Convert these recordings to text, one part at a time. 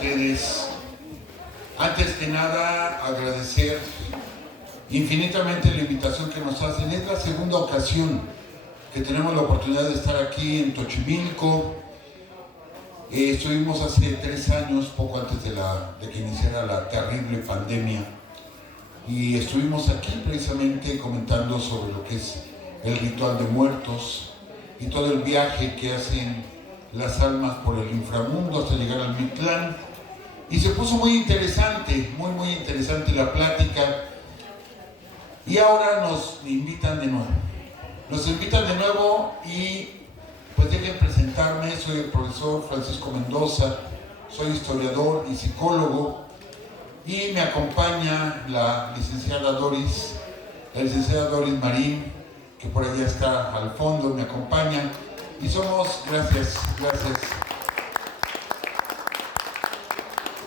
ustedes. Antes que nada, agradecer infinitamente la invitación que nos hacen. Es la segunda ocasión que tenemos la oportunidad de estar aquí en Xochimilco. Estuvimos hace 3 años, poco antes de que iniciara la terrible pandemia, y estuvimos aquí precisamente comentando sobre lo que es el ritual de muertos y todo el viaje que hacen las almas por el inframundo hasta llegar al Mictlán. Y se puso muy interesante, muy interesante la plática. Y ahora nos invitan de nuevo. Nos invitan de nuevo y pues dejen presentarme. Soy el profesor Francisco Mendoza, soy historiador y psicólogo. Y me acompaña la licenciada Doris Marín, que por allá está al fondo, me acompaña. Y somos, gracias.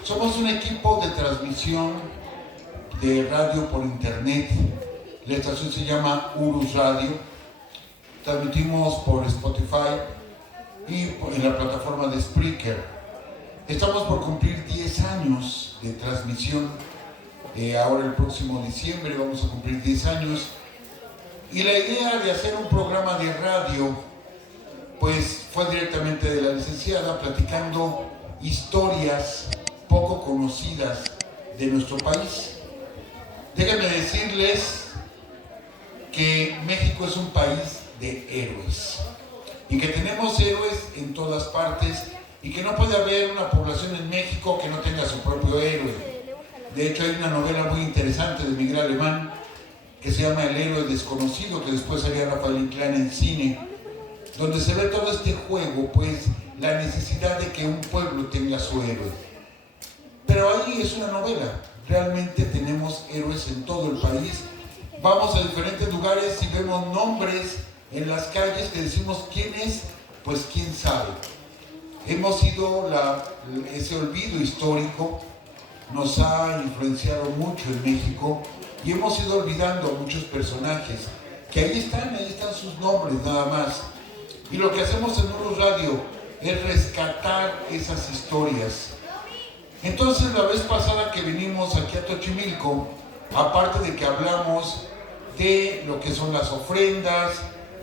Somos un equipo de transmisión de radio por internet. La estación se llama Urus Radio. Transmitimos por Spotify y en la plataforma de Spreaker. Estamos por cumplir 10 años de transmisión. Ahora el próximo diciembre vamos a cumplir 10 años. Y la idea de hacer un programa de radio, pues fue directamente de la licenciada, platicando historias poco conocidas de nuestro país. Déjenme decirles que México es un país de héroes y que tenemos héroes en todas partes y que no puede haber una población en México que no tenga su propio héroe. De hecho, hay una novela muy interesante de Miguel Alemán que se llama El héroe desconocido, que después haría Rafael Inclán en cine, donde se ve todo este juego, pues la necesidad de que un pueblo tenga su héroe. Pero ahí es una novela. Realmente tenemos héroes en todo el país. Vamos a diferentes lugares y vemos nombres en las calles que decimos quién es, pues quién sabe. Hemos sido ese olvido histórico, nos ha influenciado mucho en México y hemos ido olvidando a muchos personajes que ahí están sus nombres nada más. Y lo que hacemos en Urus Radio es rescatar esas historias. Entonces, la vez pasada que vinimos aquí a Xochimilco, aparte de que hablamos de lo que son las ofrendas,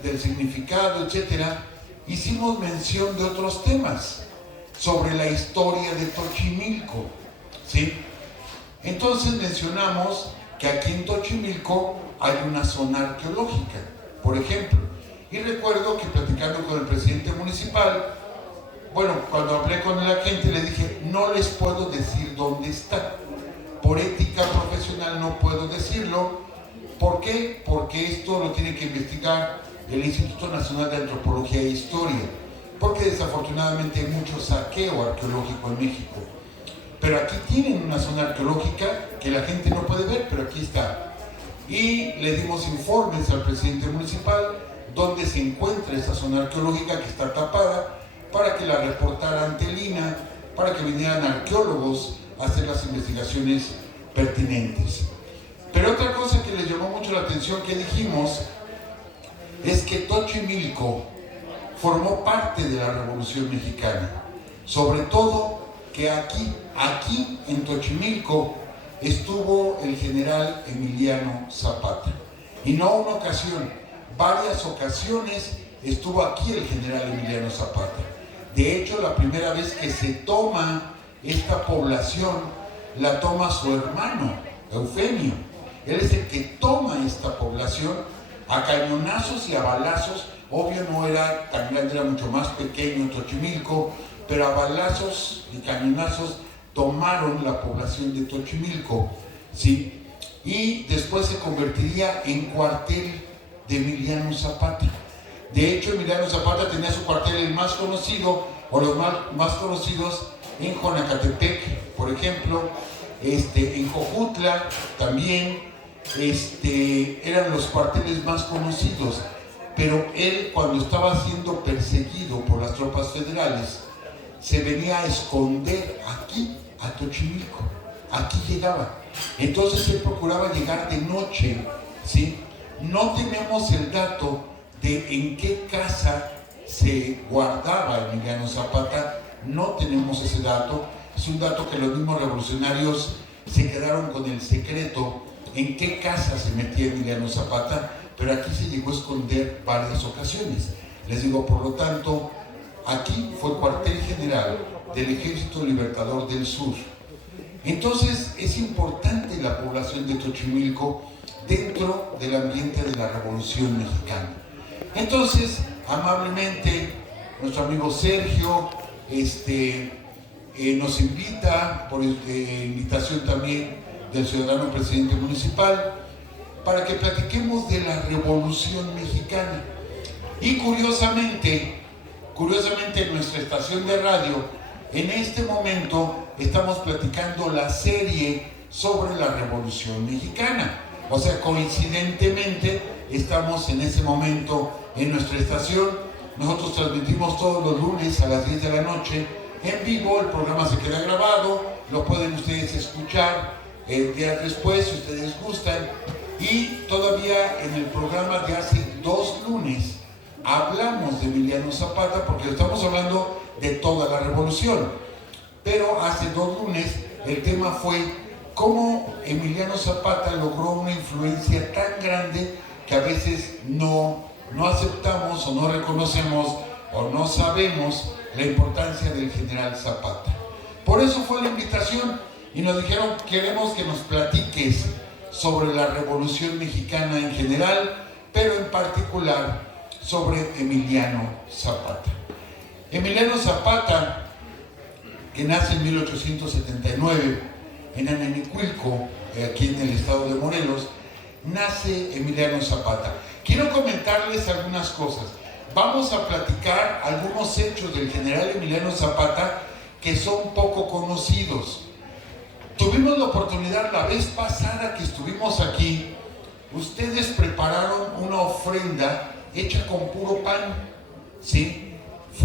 del significado, etcétera, hicimos mención de otros temas sobre la historia de Xochimilco, ¿sí? Entonces mencionamos que aquí en Xochimilco hay una zona arqueológica, por ejemplo. Y recuerdo que platicando con el presidente municipal, bueno, cuando hablé con la gente le dije, no les puedo decir dónde está. Por ética profesional no puedo decirlo. ¿Por qué? Porque esto lo tiene que investigar el Instituto Nacional de Antropología e Historia. Porque desafortunadamente hay mucho saqueo arqueológico en México. Pero aquí tienen una zona arqueológica que la gente no puede ver, pero aquí está. Y le dimos informes al presidente municipal donde se encuentra esa zona arqueológica que está tapada, para que la reportara ante el INAH, para que vinieran arqueólogos a hacer las investigaciones pertinentes. Pero otra cosa que les llamó mucho la atención que dijimos es que Xochimilco formó parte de la Revolución Mexicana. Sobre todo que aquí en Xochimilco estuvo el general Emiliano Zapata. Y no una ocasión, varias ocasiones estuvo aquí el general Emiliano Zapata. De hecho, la primera vez que se toma esta población, la toma su hermano, Eufemio. Él es el que toma esta población a cañonazos y a balazos. Obvio no era tan grande, era mucho más pequeño Xochimilco, pero a balazos y cañonazos tomaron la población de Xochimilco, ¿sí? Y después se convertiría en cuartel de Emiliano Zapata. De hecho, Emiliano Zapata tenía su cuartel el más conocido, o los más conocidos, en Jonacatepec, por ejemplo, en Jojutla también, eran los cuarteles más conocidos. Pero él, cuando estaba siendo perseguido por las tropas federales, se venía a esconder aquí, a Xochimilco. Aquí llegaba. Entonces él procuraba llegar de noche, ¿sí? No tenemos el dato de en qué casa se guardaba Emiliano Zapata, no tenemos ese dato. Es un dato que los mismos revolucionarios se quedaron con el secreto en qué casa se metía Emiliano Zapata, pero aquí se llegó a esconder varias ocasiones. Les digo, por lo tanto, aquí fue el cuartel general del Ejército Libertador del Sur. Entonces, es importante la población de Xochimilco dentro del ambiente de la Revolución Mexicana. Entonces, amablemente, nuestro amigo Sergio nos invita, por invitación también del ciudadano presidente municipal, para que platiquemos de la Revolución Mexicana. Y curiosamente, en nuestra estación de radio, en este momento estamos platicando la serie sobre la Revolución Mexicana. O sea, coincidentemente, estamos en ese momento en nuestra estación. Nosotros transmitimos todos los lunes a las 10 de la noche en vivo. El programa se queda grabado, lo pueden ustedes escuchar días después si ustedes gustan. Y todavía en el programa de hace 2 lunes hablamos de Emiliano Zapata, porque estamos hablando de toda la revolución. Pero hace 2 lunes el tema fue cómo Emiliano Zapata logró una influencia tan grande que a veces no aceptamos o no reconocemos o no sabemos la importancia del general Zapata. Por eso fue la invitación y nos dijeron, queremos que nos platiques sobre la Revolución Mexicana en general, pero en particular sobre Emiliano Zapata. Emiliano Zapata, que nace en 1879 en Anemicuilco, aquí en el estado de Morelos, nace Emiliano Zapata. Quiero comentarles algunas cosas. Vamos a platicar algunos hechos del general Emiliano Zapata que son poco conocidos. Tuvimos la oportunidad la vez pasada que estuvimos aquí, ustedes prepararon una ofrenda hecha con puro pan, ¿sí?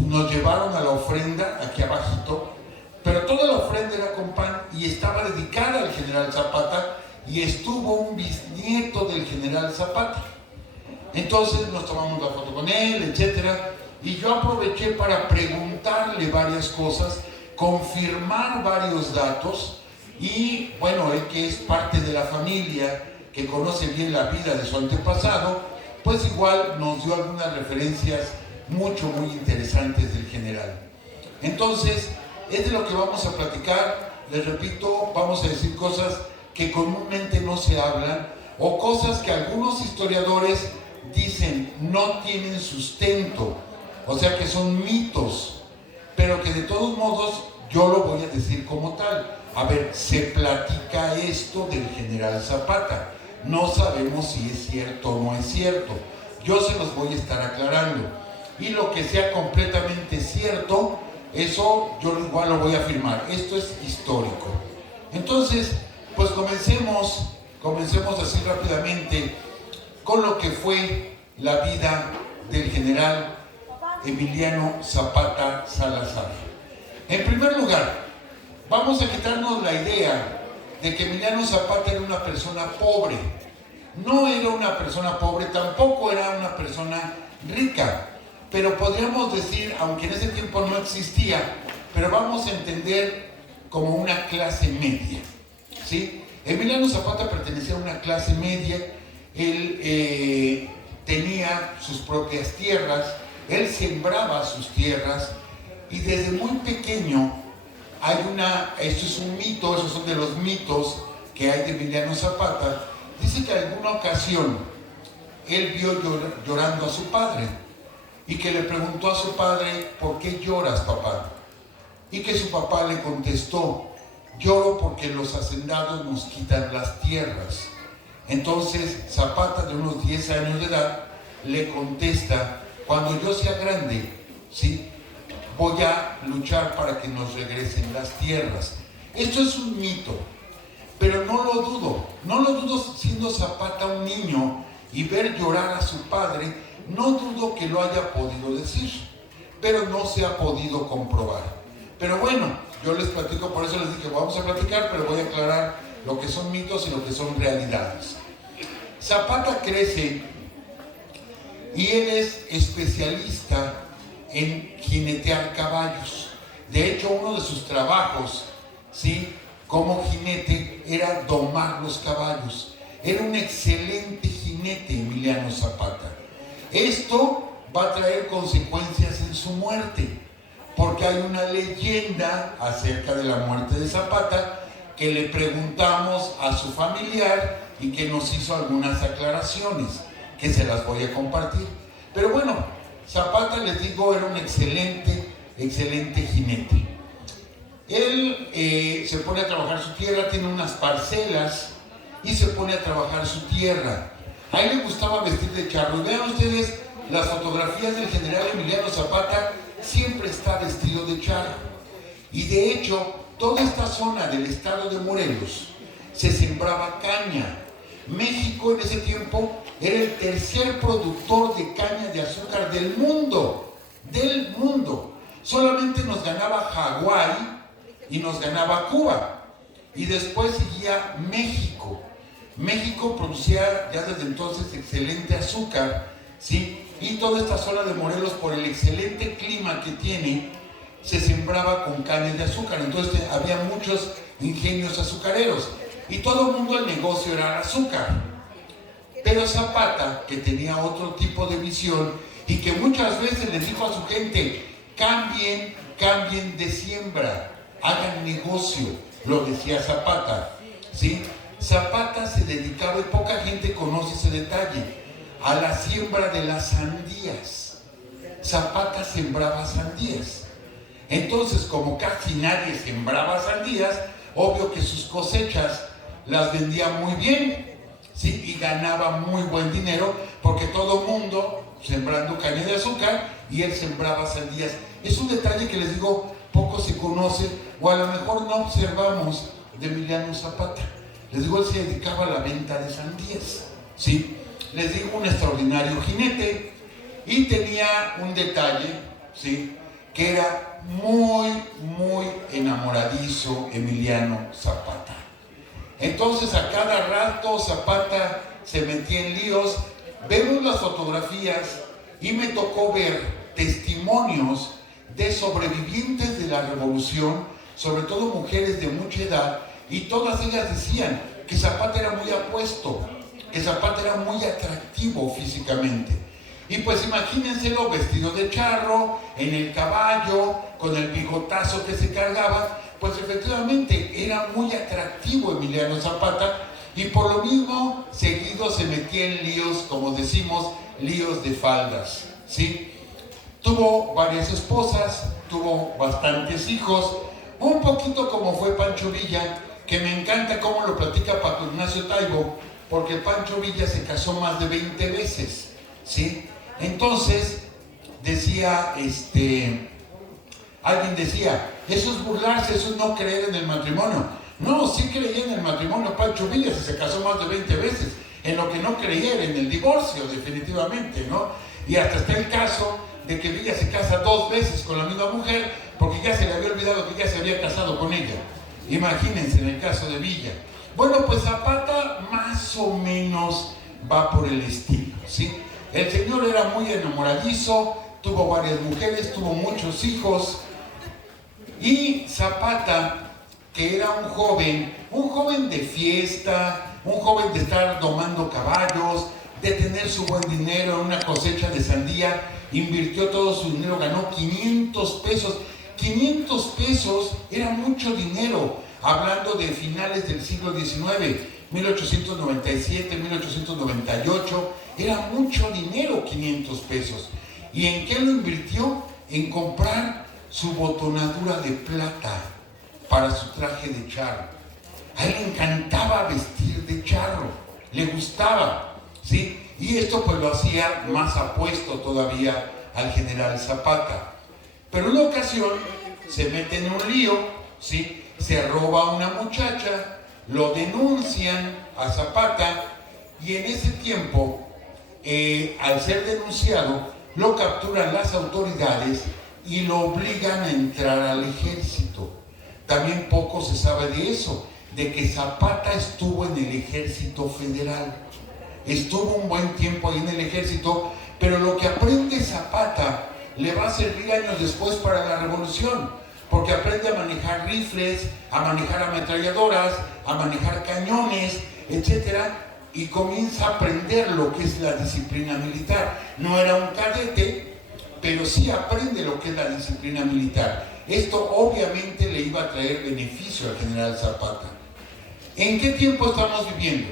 Nos llevaron a la ofrenda aquí abajito, pero toda la ofrenda era con pan y estaba dedicada al general Zapata y estuvo un bisnieto del general Zapata. Entonces nos tomamos la foto con él, etcétera, y yo aproveché para preguntarle varias cosas, confirmar varios datos. Y bueno, él que es parte de la familia, que conoce bien la vida de su antepasado, pues igual nos dio algunas referencias muy interesantes del general. Entonces, es de lo que vamos a platicar. Les repito, vamos a decir cosas que comúnmente no se hablan, o cosas que algunos historiadores dicen no tienen sustento, o sea que son mitos, pero que de todos modos yo lo voy a decir como tal. A ver, se platica esto del general Zapata. No sabemos si es cierto o no es cierto. Yo se los voy a estar aclarando. Y lo que sea completamente cierto, eso yo igual lo voy a afirmar. Esto es histórico. Entonces, pues comencemos así rápidamente con lo que fue la vida del general Emiliano Zapata Salazar. En primer lugar, vamos a quitarnos la idea de que Emiliano Zapata era una persona pobre. No era una persona pobre, tampoco era una persona rica, pero podríamos decir, aunque en ese tiempo no existía, pero vamos a entender como una clase media, ¿sí? Emiliano Zapata pertenecía a una clase media. Él tenía sus propias tierras, él sembraba sus tierras, y desde muy pequeño esto es un mito, esos son de los mitos que hay de Emiliano Zapata. Dice que en alguna ocasión él vio llorando a su padre y que le preguntó a su padre, ¿por qué lloras, papá? Y que su papá le contestó, lloro porque los hacendados nos quitan las tierras. Entonces Zapata, de unos 10 años de edad, le contesta, cuando yo sea grande, ¿sí?, voy a luchar para que nos regresen las tierras. Esto es un mito, pero no lo dudo siendo Zapata un niño y ver llorar a su padre, no dudo que lo haya podido decir, pero no se ha podido comprobar. Pero bueno, yo les platico, por eso les dije, vamos a platicar, pero voy a aclarar lo que son mitos y lo que son realidades. Zapata crece y él es especialista en jinetear caballos. De hecho, uno de sus trabajos ¿sí?, como jinete era domar los caballos. Era un excelente jinete Emiliano Zapata. Esto va a traer consecuencias en su muerte, porque hay una leyenda acerca de la muerte de Zapata que le preguntamos a su familiar y que nos hizo algunas aclaraciones que se las voy a compartir. Pero bueno, Zapata, les digo, era un excelente jinete. Él se pone a trabajar su tierra, tiene unas parcelas y se pone a trabajar su tierra. A él le gustaba vestir de charro. Y vean ustedes las fotografías del general Emiliano Zapata, siempre está vestido de charro. Y de hecho, toda esta zona del estado de Morelos se sembraba caña. México en ese tiempo era el tercer productor de caña de azúcar del mundo. Del mundo. Solamente nos ganaba Hawái y nos ganaba Cuba. Y después seguía México. México producía ya desde entonces excelente azúcar, ¿sí? Y toda esta zona de Morelos, por el excelente clima que tiene, se sembraba con caña de azúcar. Entonces había muchos ingenios azucareros. Y todo el mundo, el negocio era el azúcar. Pero Zapata, que tenía otro tipo de visión y que muchas veces les dijo a su gente: cambien de siembra, hagan negocio, lo decía Zapata, ¿sí? Zapata se dedicaba, y poca gente conoce ese detalle, a la siembra de las sandías. Zapata sembraba sandías. Entonces, como casi nadie sembraba sandías, obvio que sus cosechas las vendía muy bien, ¿sí? Y ganaba muy buen dinero, porque todo el mundo sembrando caña de azúcar y él sembraba sandías. Es un detalle que les digo, poco se conoce, o a lo mejor no observamos de Emiliano Zapata. Les digo, él se dedicaba a la venta de sandías, ¿sí? Les digo, un extraordinario jinete, y tenía un detalle, ¿sí?, que era muy enamoradizo Emiliano Zapata. Entonces, a cada rato Zapata se metía en líos. Vemos las fotografías y me tocó ver testimonios de sobrevivientes de la revolución, sobre todo mujeres de mucha edad, y todas ellas decían que Zapata era muy apuesto, que Zapata era muy atractivo físicamente. Y pues imagínenselo vestido de charro, en el caballo, con el bigotazo que se cargaba. Pues efectivamente era muy atractivo Emiliano Zapata, y por lo mismo seguido se metía en líos, como decimos, líos de faldas, ¿sí? Tuvo varias esposas, tuvo bastantes hijos, un poquito como fue Pancho Villa, que me encanta cómo lo platica Paco Ignacio Taibo, porque Pancho Villa se casó más de 20 veces, ¿sí? Entonces, decía, alguien decía, eso es burlarse, eso es no creer en el matrimonio. No, sí creía en el matrimonio Pancho Villa, se casó más de 20 veces. En lo que no creía era en el divorcio, definitivamente, ¿no? Y hasta está el caso de que Villa se casa 2 veces con la misma mujer, porque ya se le había olvidado que ya se había casado con ella. Imagínense en el caso de Villa. Bueno, pues Zapata más o menos va por el estilo, ¿sí? El señor era muy enamoradizo, tuvo varias mujeres, tuvo muchos hijos. Y Zapata, que era un joven de fiesta, un joven de estar domando caballos, de tener su buen dinero en una cosecha de sandía, invirtió todo su dinero, ganó 500 pesos. 500 pesos era mucho dinero, hablando de finales del siglo XIX, 1897, 1898, era mucho dinero 500 pesos. ¿Y en qué lo invirtió? En comprar su botonadura de plata para su traje de charro. A él le encantaba vestir de charro, le gustaba, ¿sí? Y esto pues lo hacía más apuesto todavía al general Zapata. Pero en una ocasión se mete en un lío, ¿sí? Se roba a una muchacha, lo denuncian a Zapata, y en ese tiempo, al ser denunciado, lo capturan las autoridades y lo obligan a entrar al ejército. También poco se sabe de eso, de que Zapata estuvo en el ejército federal. Estuvo un buen tiempo ahí en el ejército, pero lo que aprende Zapata le va a servir años después para la revolución, porque aprende a manejar rifles, a manejar ametralladoras, a manejar cañones, etc. Y comienza a aprender lo que es la disciplina militar. No era un cadete, pero sí aprende lo que es la disciplina militar. Esto obviamente le iba a traer beneficio al general Zapata. ¿En qué tiempo estamos viviendo?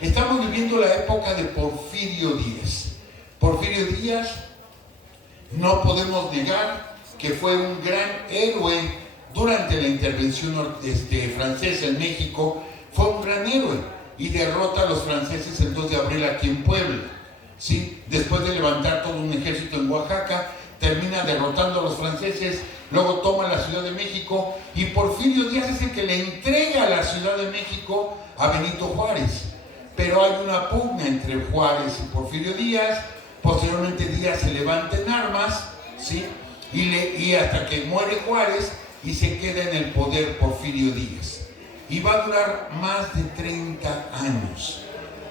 Estamos viviendo la época de Porfirio Díaz. Porfirio Díaz, no podemos negar que fue un gran héroe durante la intervención francesa en México. Fue un gran héroe y derrota a los franceses el 2 de abril aquí en Puebla, ¿sí? Después de levantar todo un ejército en Oaxaca, termina derrotando a los franceses, luego toma la Ciudad de México y Porfirio Díaz es el que le entrega la Ciudad de México a Benito Juárez. Pero hay una pugna entre Juárez y Porfirio Díaz. Posteriormente Díaz se levanta en armas, ¿sí? Y hasta que muere Juárez y se queda en el poder Porfirio Díaz. Y va a durar más de 30 años.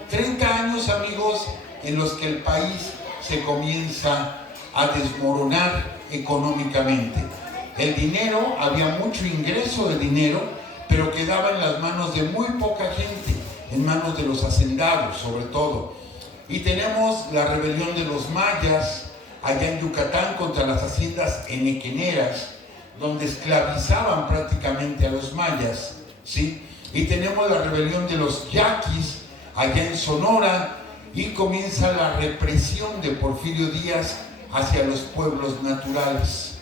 30 años, amigos, en los que el país se comienza a desmoronar económicamente. El dinero, había mucho ingreso de dinero, pero quedaba en las manos de muy poca gente, en manos de los hacendados sobre todo. Y tenemos la rebelión de los mayas allá en Yucatán contra las haciendas enequeneras, donde esclavizaban prácticamente a los mayas, ¿sí? Y tenemos la rebelión de los yaquis allá en Sonora, y comienza la represión de Porfirio Díaz hacia los pueblos naturales.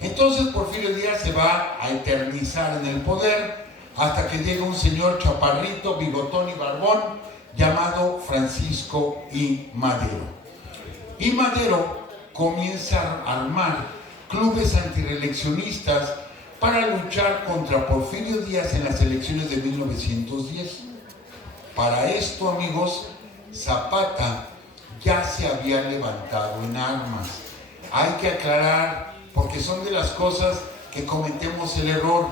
Entonces Porfirio Díaz se va a eternizar en el poder hasta que llega un señor chaparrito, bigotón y barbón llamado Francisco I. Madero. Y Madero comienza a armar clubes antireeleccionistas para luchar contra Porfirio Díaz en las elecciones de 1910. Para esto, amigos, Zapata ya se había levantado en armas. Hay que aclarar, porque son de las cosas que cometemos el error.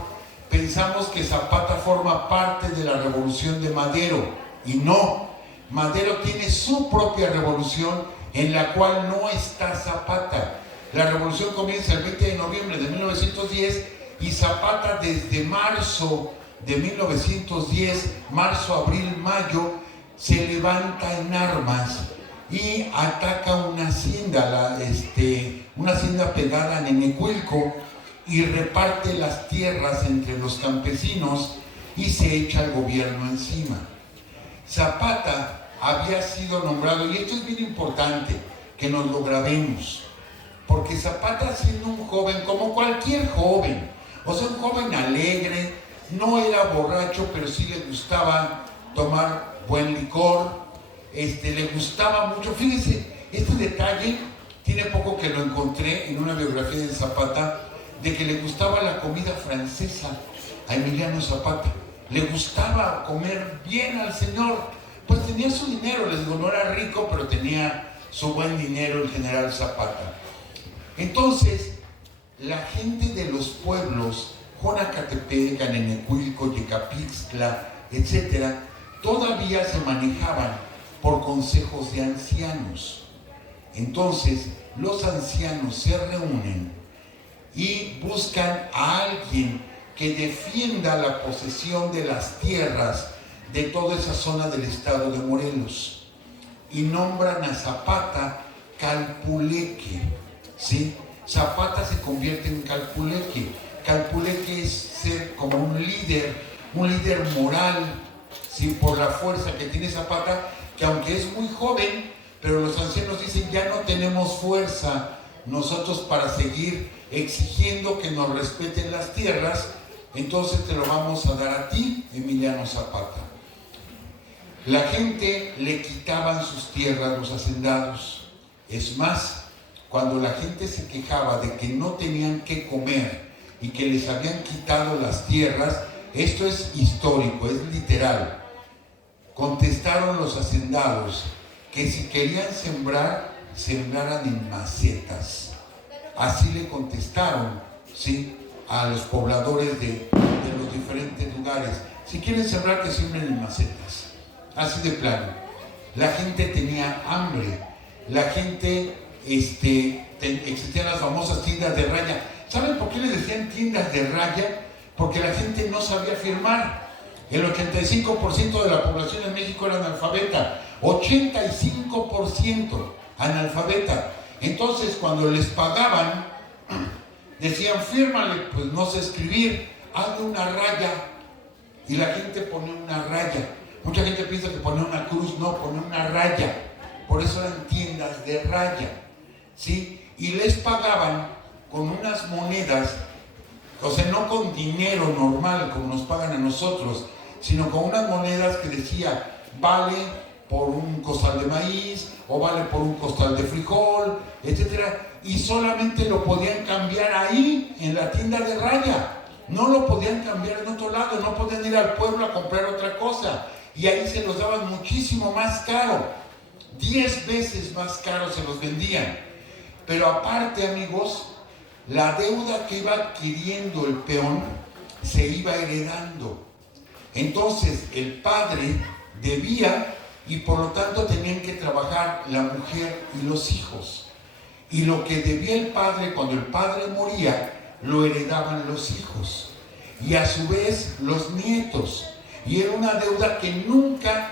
Pensamos que Zapata forma parte de la revolución de Madero, y no. Madero tiene su propia revolución en la cual no está Zapata. La revolución comienza el 20 de noviembre de 1910 y Zapata desde marzo de 1910, marzo, abril, mayo, se levanta en armas y ataca una hacienda, una hacienda pegada en Enecuilco, y reparte las tierras entre los campesinos y se echa al gobierno encima. Zapata había sido nombrado, y esto es bien importante que nos lo grabemos, porque Zapata, siendo un joven como cualquier joven, o sea, un joven alegre, no era borracho, pero sí le gustaba tomar buen licor, le gustaba mucho. Fíjense, este detalle tiene poco que lo encontré en una biografía de Zapata, de que le gustaba la comida francesa a Emiliano Zapata. Le gustaba comer bien al señor, pues tenía su dinero, les digo, no era rico, pero tenía su buen dinero el general Zapata. Entonces, la gente de los pueblos, Jonacatepec, Anenecuilco, Yecapixtla, etc., todavía se manejaban por consejos de ancianos. Entonces, los ancianos se reúnen y buscan a alguien que defienda la posesión de las tierras de toda esa zona del estado de Morelos, y nombran a Zapata Calpuleque, ¿sí? Zapata se convierte en Calpuleque. Calpuleque es ser como un líder moral, ¿sí? Por la fuerza que tiene Zapata, que aunque es muy joven, pero los ancianos dicen, ya no tenemos fuerza nosotros para seguir exigiendo que nos respeten las tierras, entonces te lo vamos a dar a ti, Emiliano Zapata. La gente le quitaban sus tierras, los hacendados. Es más, cuando la gente se quejaba de que no tenían que comer y que les habían quitado las tierras, esto es histórico, es literal. Contestaron los hacendados que si querían sembrar, sembraran en macetas. Así le contestaron, ¿sí?, a los pobladores de los diferentes lugares. Si quieren sembrar, que siembren en macetas. Así de plano. La gente tenía hambre. La gente, existían las famosas tiendas de raya. ¿Saben por qué les decían tiendas de raya? Porque la gente no sabía firmar. El 85% de la población en México era analfabeta. 85% analfabeta. Entonces, cuando les pagaban, decían, fírmale, pues no sé escribir, hazme una raya. Y la gente ponía una raya. Mucha gente piensa que ponía una cruz, no, ponía una raya. Por eso eran tiendas de raya, ¿sí? Y les pagaban con unas monedas, o sea, no con dinero normal como nos pagan a nosotros, sino con unas monedas que decía, vale por un costal de maíz, o vale por un costal de frijol, etcétera, y solamente lo podían cambiar ahí, en la tienda de raya. No lo podían cambiar en otro lado, no podían ir al pueblo a comprar otra cosa, y ahí se los daban muchísimo más caro, 10 veces más caro se los vendían. Pero aparte, amigos, la deuda que iba adquiriendo el peón se iba heredando. Entonces el padre debía y por lo tanto tenían que trabajar la mujer y los hijos. Y lo que debía el padre, cuando el padre moría, lo heredaban los hijos. Y a su vez los nietos. Y era una deuda que nunca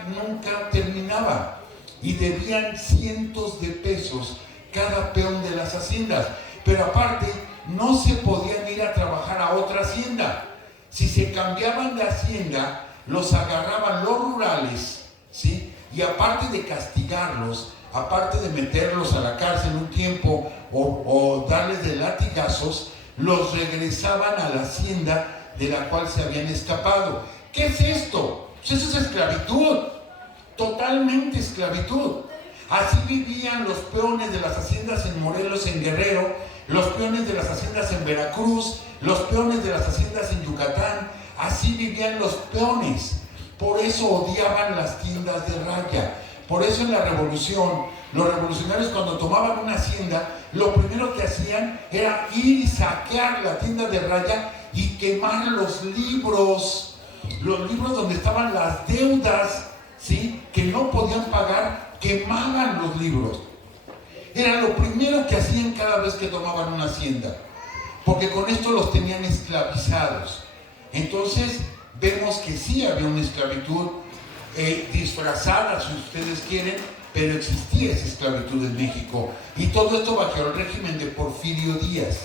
terminaba. Y debían cientos de pesos cada peón de las haciendas. Pero aparte, no se podían ir a trabajar a otra hacienda. Si se cambiaban de hacienda, los agarraban los rurales, ¿sí? Y aparte de castigarlos, aparte de meterlos a la cárcel un tiempo o darles de latigazos, los regresaban a la hacienda de la cual se habían escapado. ¿Qué es esto? Pues eso es esclavitud, totalmente esclavitud. Así vivían los peones de las haciendas en Morelos, en Guerrero, los peones de las haciendas en Veracruz, los peones de las haciendas en Yucatán. Así vivían los peones. Por eso odiaban las tiendas de raya. Por eso en la revolución, los revolucionarios cuando tomaban una hacienda, lo primero que hacían era ir y saquear la tienda de raya y quemar los libros donde estaban las deudas, ¿sí? Que no podían pagar, quemaban los libros. Era lo primero que hacían cada vez que tomaban una hacienda, porque con esto los tenían esclavizados. Entonces vemos que sí había una esclavitud disfrazada, si ustedes quieren, pero existía esa esclavitud en México. Y todo esto bajo el régimen de Porfirio Díaz.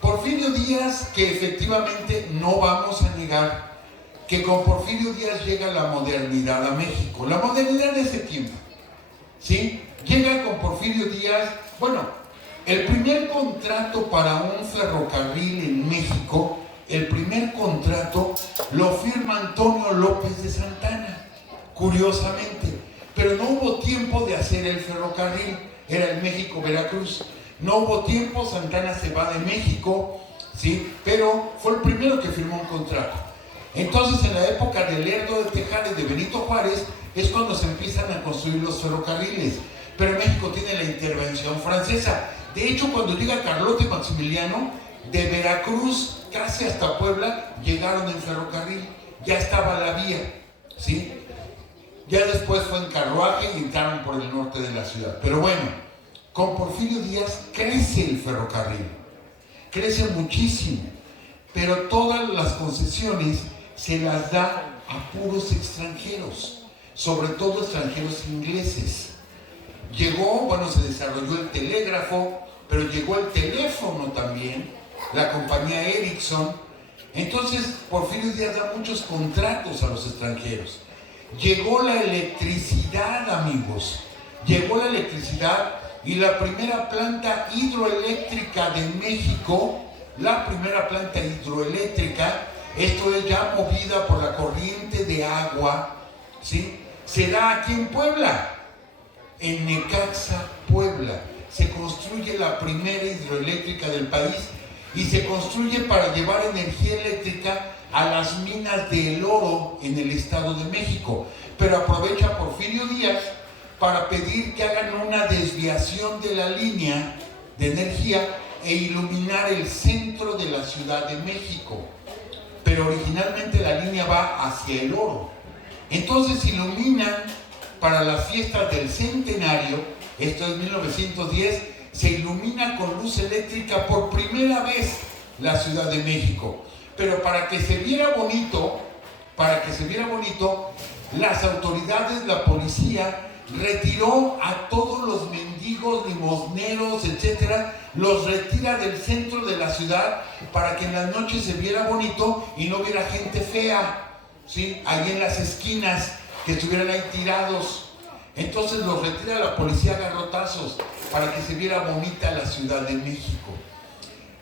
Porfirio Díaz, que efectivamente no vamos a negar que con Porfirio Díaz llega la modernidad a México, la modernidad de ese tiempo, ¿sí? Llega con Porfirio Díaz. Bueno, el primer contrato para un ferrocarril en México, el primer contrato lo firma Antonio López de Santana, curiosamente, pero no hubo tiempo de hacer el ferrocarril, era el México-Veracruz, no hubo tiempo, Santana se va de México, ¿sí? Pero fue el primero que firmó un contrato. Entonces, en la época de Lerdo de Tejada y de Benito Juárez, es cuando se empiezan a construir los ferrocarriles. Pero México tiene la intervención francesa. De hecho, cuando llega Carlota y Maximiliano, de Veracruz casi hasta Puebla, llegaron en ferrocarril. Ya estaba la vía, ¿sí? Ya después fue en carruaje y entraron por el norte de la ciudad. Pero bueno, con Porfirio Díaz crece el ferrocarril. Crece muchísimo. Pero todas las concesiones se las da a puros extranjeros, sobre todo extranjeros ingleses. Llegó, se desarrolló el telégrafo, pero llegó el teléfono también, la compañía Ericsson. Entonces, Porfirio Díaz da muchos contratos a los extranjeros. Llegó la electricidad, amigos. Llegó la electricidad y la primera planta hidroeléctrica de México, la primera planta hidroeléctrica, esto es ya movida por la corriente de agua, ¿sí? Se da aquí en Puebla. En Necaxa, Puebla, se construye la primera hidroeléctrica del país y se construye para llevar energía eléctrica a las minas de El Oro en el Estado de México. Pero aprovecha Porfirio Díaz para pedir que hagan una desviación de la línea de energía e iluminar el centro de la Ciudad de México. Pero originalmente la línea va hacia El Oro. Entonces iluminan para las fiestas del centenario, esto es 1910, se ilumina con luz eléctrica por primera vez la Ciudad de México. Pero para que se viera bonito, las autoridades, la policía, retiró a todos los mendigos, limosneros, etcétera, los retira del centro de la ciudad para que en las noches se viera bonito y no hubiera gente fea, ¿sí? Ahí en las esquinas, que estuvieran ahí tirados. Entonces los retira la policía a garrotazos para que se viera bonita la Ciudad de México.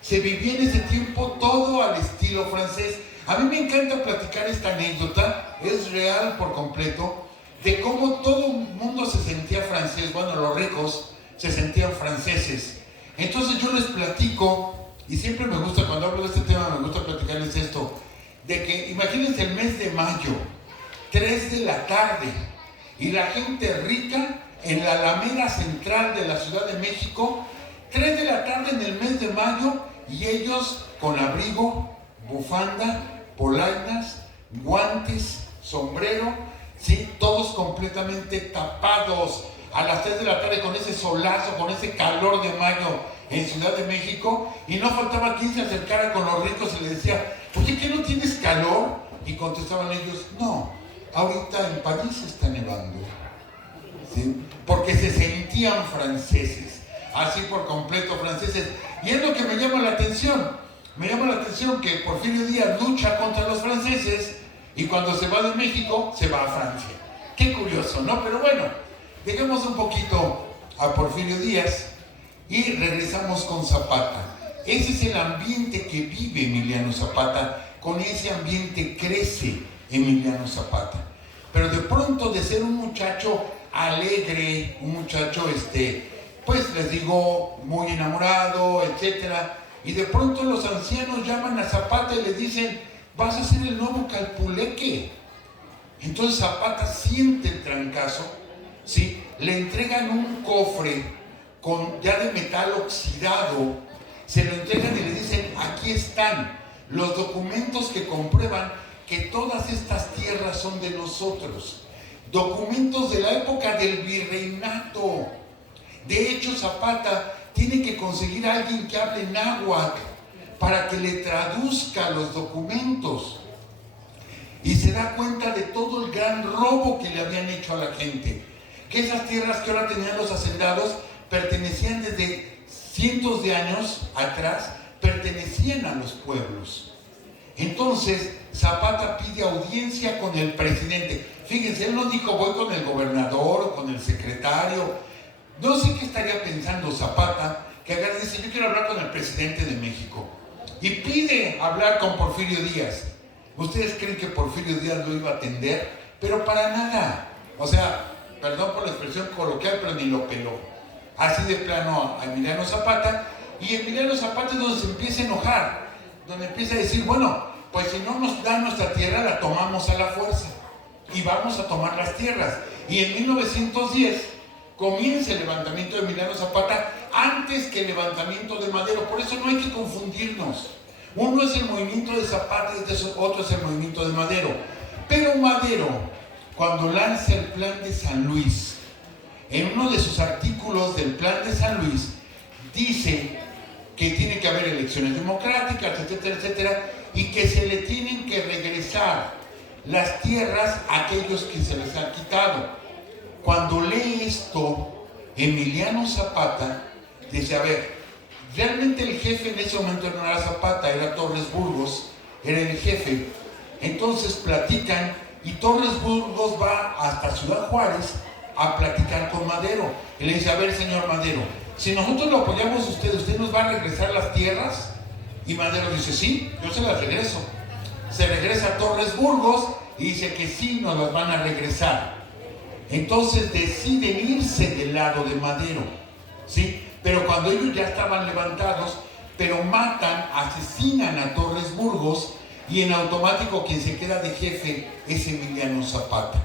Se vivía en ese tiempo todo al estilo francés. A mí me encanta platicar esta anécdota, es real por completo, de cómo todo el mundo se sentía francés. Bueno, los ricos se sentían franceses. Entonces yo les platico, y siempre me gusta, cuando hablo de este tema, me gusta platicarles esto, de que imagínense el mes de mayo, 3 de la tarde, y la gente rica en la Alameda Central de la Ciudad de México, 3 de la tarde en el mes de mayo, y ellos con abrigo, bufanda, polainas, guantes, sombrero, ¿sí? Todos completamente tapados a las 3 de la tarde con ese solazo, con ese calor de mayo en Ciudad de México, y no faltaba quien se acercara con los ricos y les decía, oye, ¿qué no tienes calor? Y contestaban ellos, no, ahorita en París está nevando, ¿sí? Porque se sentían franceses, así por completo franceses. Y es lo que me llama la atención. Me llama la atención que Porfirio Díaz lucha contra los franceses y cuando se va de México, se va a Francia. Qué curioso, ¿no? Pero bueno, dejemos un poquito a Porfirio Díaz y regresamos con Zapata. Ese es el ambiente que vive Emiliano Zapata. Con ese ambiente crece Emiliano Zapata. Pero de pronto, de ser un muchacho alegre, un muchacho, pues les digo, muy enamorado, etcétera, y de pronto los ancianos llaman a Zapata y le dicen, vas a ser el nuevo Calpuleque. Entonces Zapata siente el trancazo, ¿sí? Le entregan un cofre ya de metal oxidado, se lo entregan y le dicen, aquí están los documentos que comprueban que todas estas tierras son de nosotros. Documentos de la época del virreinato. De hecho, Zapata tiene que conseguir a alguien que hable náhuatl para que le traduzca los documentos. Y se da cuenta de todo el gran robo que le habían hecho a la gente. Que esas tierras que ahora tenían los hacendados pertenecían desde cientos de años atrás, pertenecían a los pueblos. Entonces, Zapata pide audiencia con el presidente. Fíjense, él no dijo voy con el gobernador o con el secretario. No sé qué estaría pensando Zapata, que agarra y dice, yo quiero hablar con el presidente de México. Y pide hablar con Porfirio Díaz. ¿Ustedes creen que Porfirio Díaz lo iba a atender? Pero para nada. O sea, perdón por la expresión coloquial, pero ni lo peló. Así de plano a Emiliano Zapata. Y Emiliano Zapata es donde se empieza a enojar. Donde empieza a decir, bueno, pues si no nos dan nuestra tierra, la tomamos a la fuerza. Y vamos a tomar las tierras. Y en 1910... comienza el levantamiento de Emiliano Zapata antes que el levantamiento de Madero. Por eso no hay que confundirnos. Uno es el movimiento de Zapata y otro es el movimiento de Madero. Pero Madero, cuando lanza el Plan de San Luis, en uno de sus artículos del Plan de San Luis, dice que tiene que haber elecciones democráticas, etcétera, etcétera, y que se le tienen que regresar las tierras a aquellos que se les han quitado. Cuando lee esto, Emiliano Zapata dice, a ver, realmente el jefe en ese momento no era Zapata, era Torres Burgos, era el jefe. Entonces platican y Torres Burgos va hasta Ciudad Juárez a platicar con Madero. Y le dice, a ver, señor Madero, si nosotros lo apoyamos a usted, ¿usted nos va a regresar las tierras? Y Madero dice, sí, yo se las regreso. Se regresa a Torres Burgos y dice que sí, nos las van a regresar. Entonces deciden irse del lado de Madero, ¿sí? Pero cuando ellos ya estaban levantados, pero matan, asesinan a Torres Burgos y en automático quien se queda de jefe es Emiliano Zapata.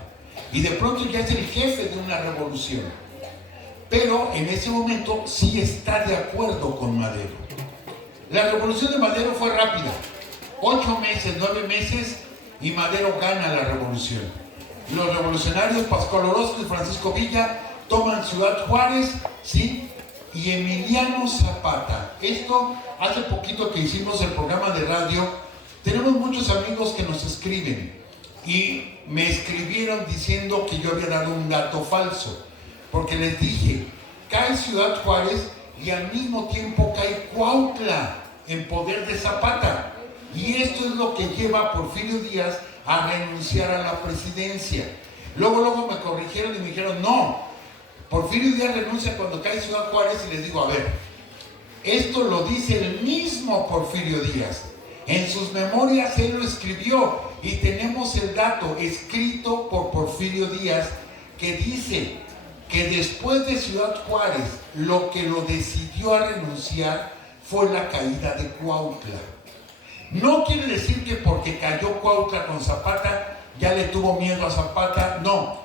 Y de pronto ya es el jefe de una revolución. Pero en ese momento sí está de acuerdo con Madero. La revolución de Madero fue rápida. 8 meses, 9 meses y Madero gana la revolución. Los revolucionarios Pascual Orozco y Francisco Villa toman Ciudad Juárez, ¿sí? y Emiliano Zapata. Esto, hace poquito que hicimos el programa de radio, tenemos muchos amigos que nos escriben y me escribieron diciendo que yo había dado un dato falso, porque les dije, cae Ciudad Juárez y al mismo tiempo cae Cuautla en poder de Zapata. Y esto es lo que lleva a Porfirio Díaz a renunciar a la presidencia. Luego me corrigieron y me dijeron, no, Porfirio Díaz renuncia cuando cae Ciudad Juárez, y les digo, a ver, esto lo dice el mismo Porfirio Díaz. En sus memorias él lo escribió y tenemos el dato escrito por Porfirio Díaz que dice que después de Ciudad Juárez lo que lo decidió a renunciar fue la caída de Cuautla. No quiere decir que porque cayó Cuautla con Zapata ya le tuvo miedo a Zapata, no.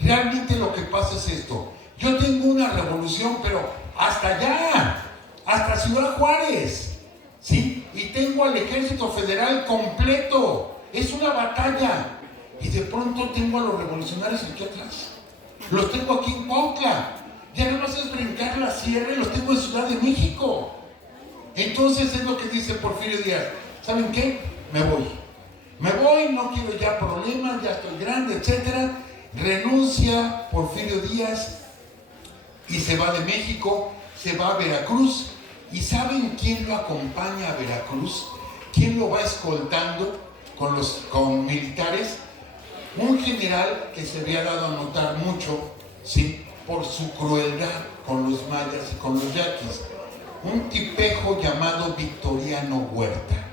Realmente lo que pasa es esto. Yo tengo una revolución, pero hasta allá, hasta Ciudad Juárez, ¿sí? Y tengo al Ejército Federal completo. Es una batalla. Y de pronto tengo a los revolucionarios aquí atrás. Los tengo aquí en Cuautla. Ya nada más es brincar la sierra y los tengo en Ciudad de México. Entonces es lo que dice Porfirio Díaz. ¿Saben qué? Me voy, no quiero ya problemas, ya estoy grande, etc. Renuncia Porfirio Díaz y se va de México, se va a Veracruz. ¿Y saben quién lo acompaña a Veracruz? ¿Quién lo va escoltando con militares? Un general que se había dado a notar mucho, ¿sí?, por su crueldad con los mayas y con los yaquis. Un tipejo llamado Victoriano Huerta.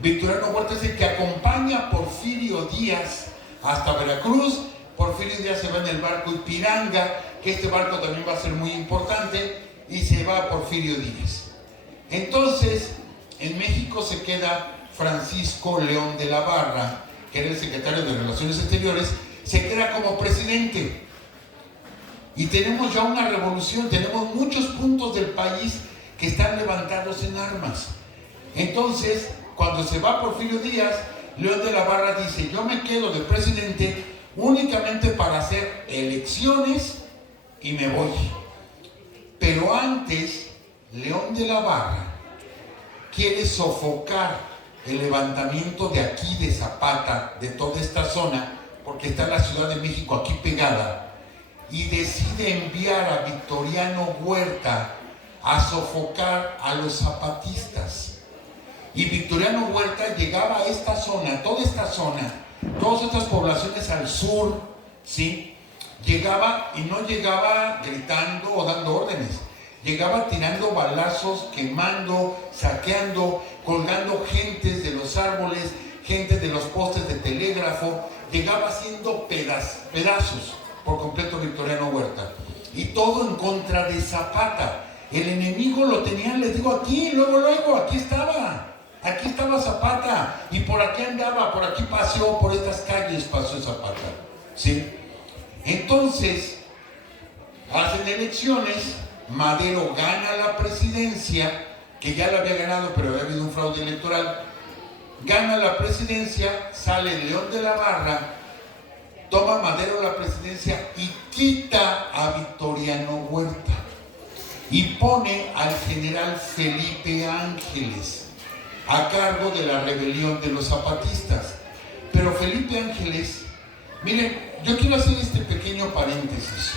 Victoriano Huerta es el que acompaña a Porfirio Díaz hasta Veracruz. Porfirio Díaz se va en el barco Ipiranga, que este barco también va a ser muy importante, y se va a Porfirio Díaz. Entonces, en México se queda Francisco León de la Barra, que era el secretario de Relaciones Exteriores, se queda como presidente. Y tenemos ya una revolución, tenemos muchos puntos del país que están levantados en armas. Entonces, cuando se va Porfirio Díaz, León de la Barra dice, yo me quedo de presidente únicamente para hacer elecciones y me voy. Pero antes, León de la Barra quiere sofocar el levantamiento de aquí, de Zapata, de toda esta zona, porque está la Ciudad de México aquí pegada, y decide enviar a Victoriano Huerta a sofocar a los zapatistas. Y Victoriano Huerta llegaba a esta zona, todas estas poblaciones al sur, ¿sí? Llegaba y no llegaba gritando o dando órdenes, llegaba tirando balazos, quemando, saqueando, colgando gentes de los árboles, gente de los postes de telégrafo, llegaba haciendo pedazos por completo Victoriano Huerta. Y todo en contra de Zapata. El enemigo lo tenían, les digo, aquí, luego, aquí estaba Zapata, y por aquí andaba, por aquí paseó, por estas calles paseó Zapata, ¿sí? Entonces, hacen elecciones, Madero gana la presidencia, que ya la había ganado, pero había habido un fraude electoral, gana la presidencia, sale León de la Barra, toma Madero la presidencia y quita a Victoriano Huerta, y pone al general Felipe Ángeles a cargo de la rebelión de los zapatistas. Pero Felipe Ángeles, miren, yo quiero hacer este pequeño paréntesis.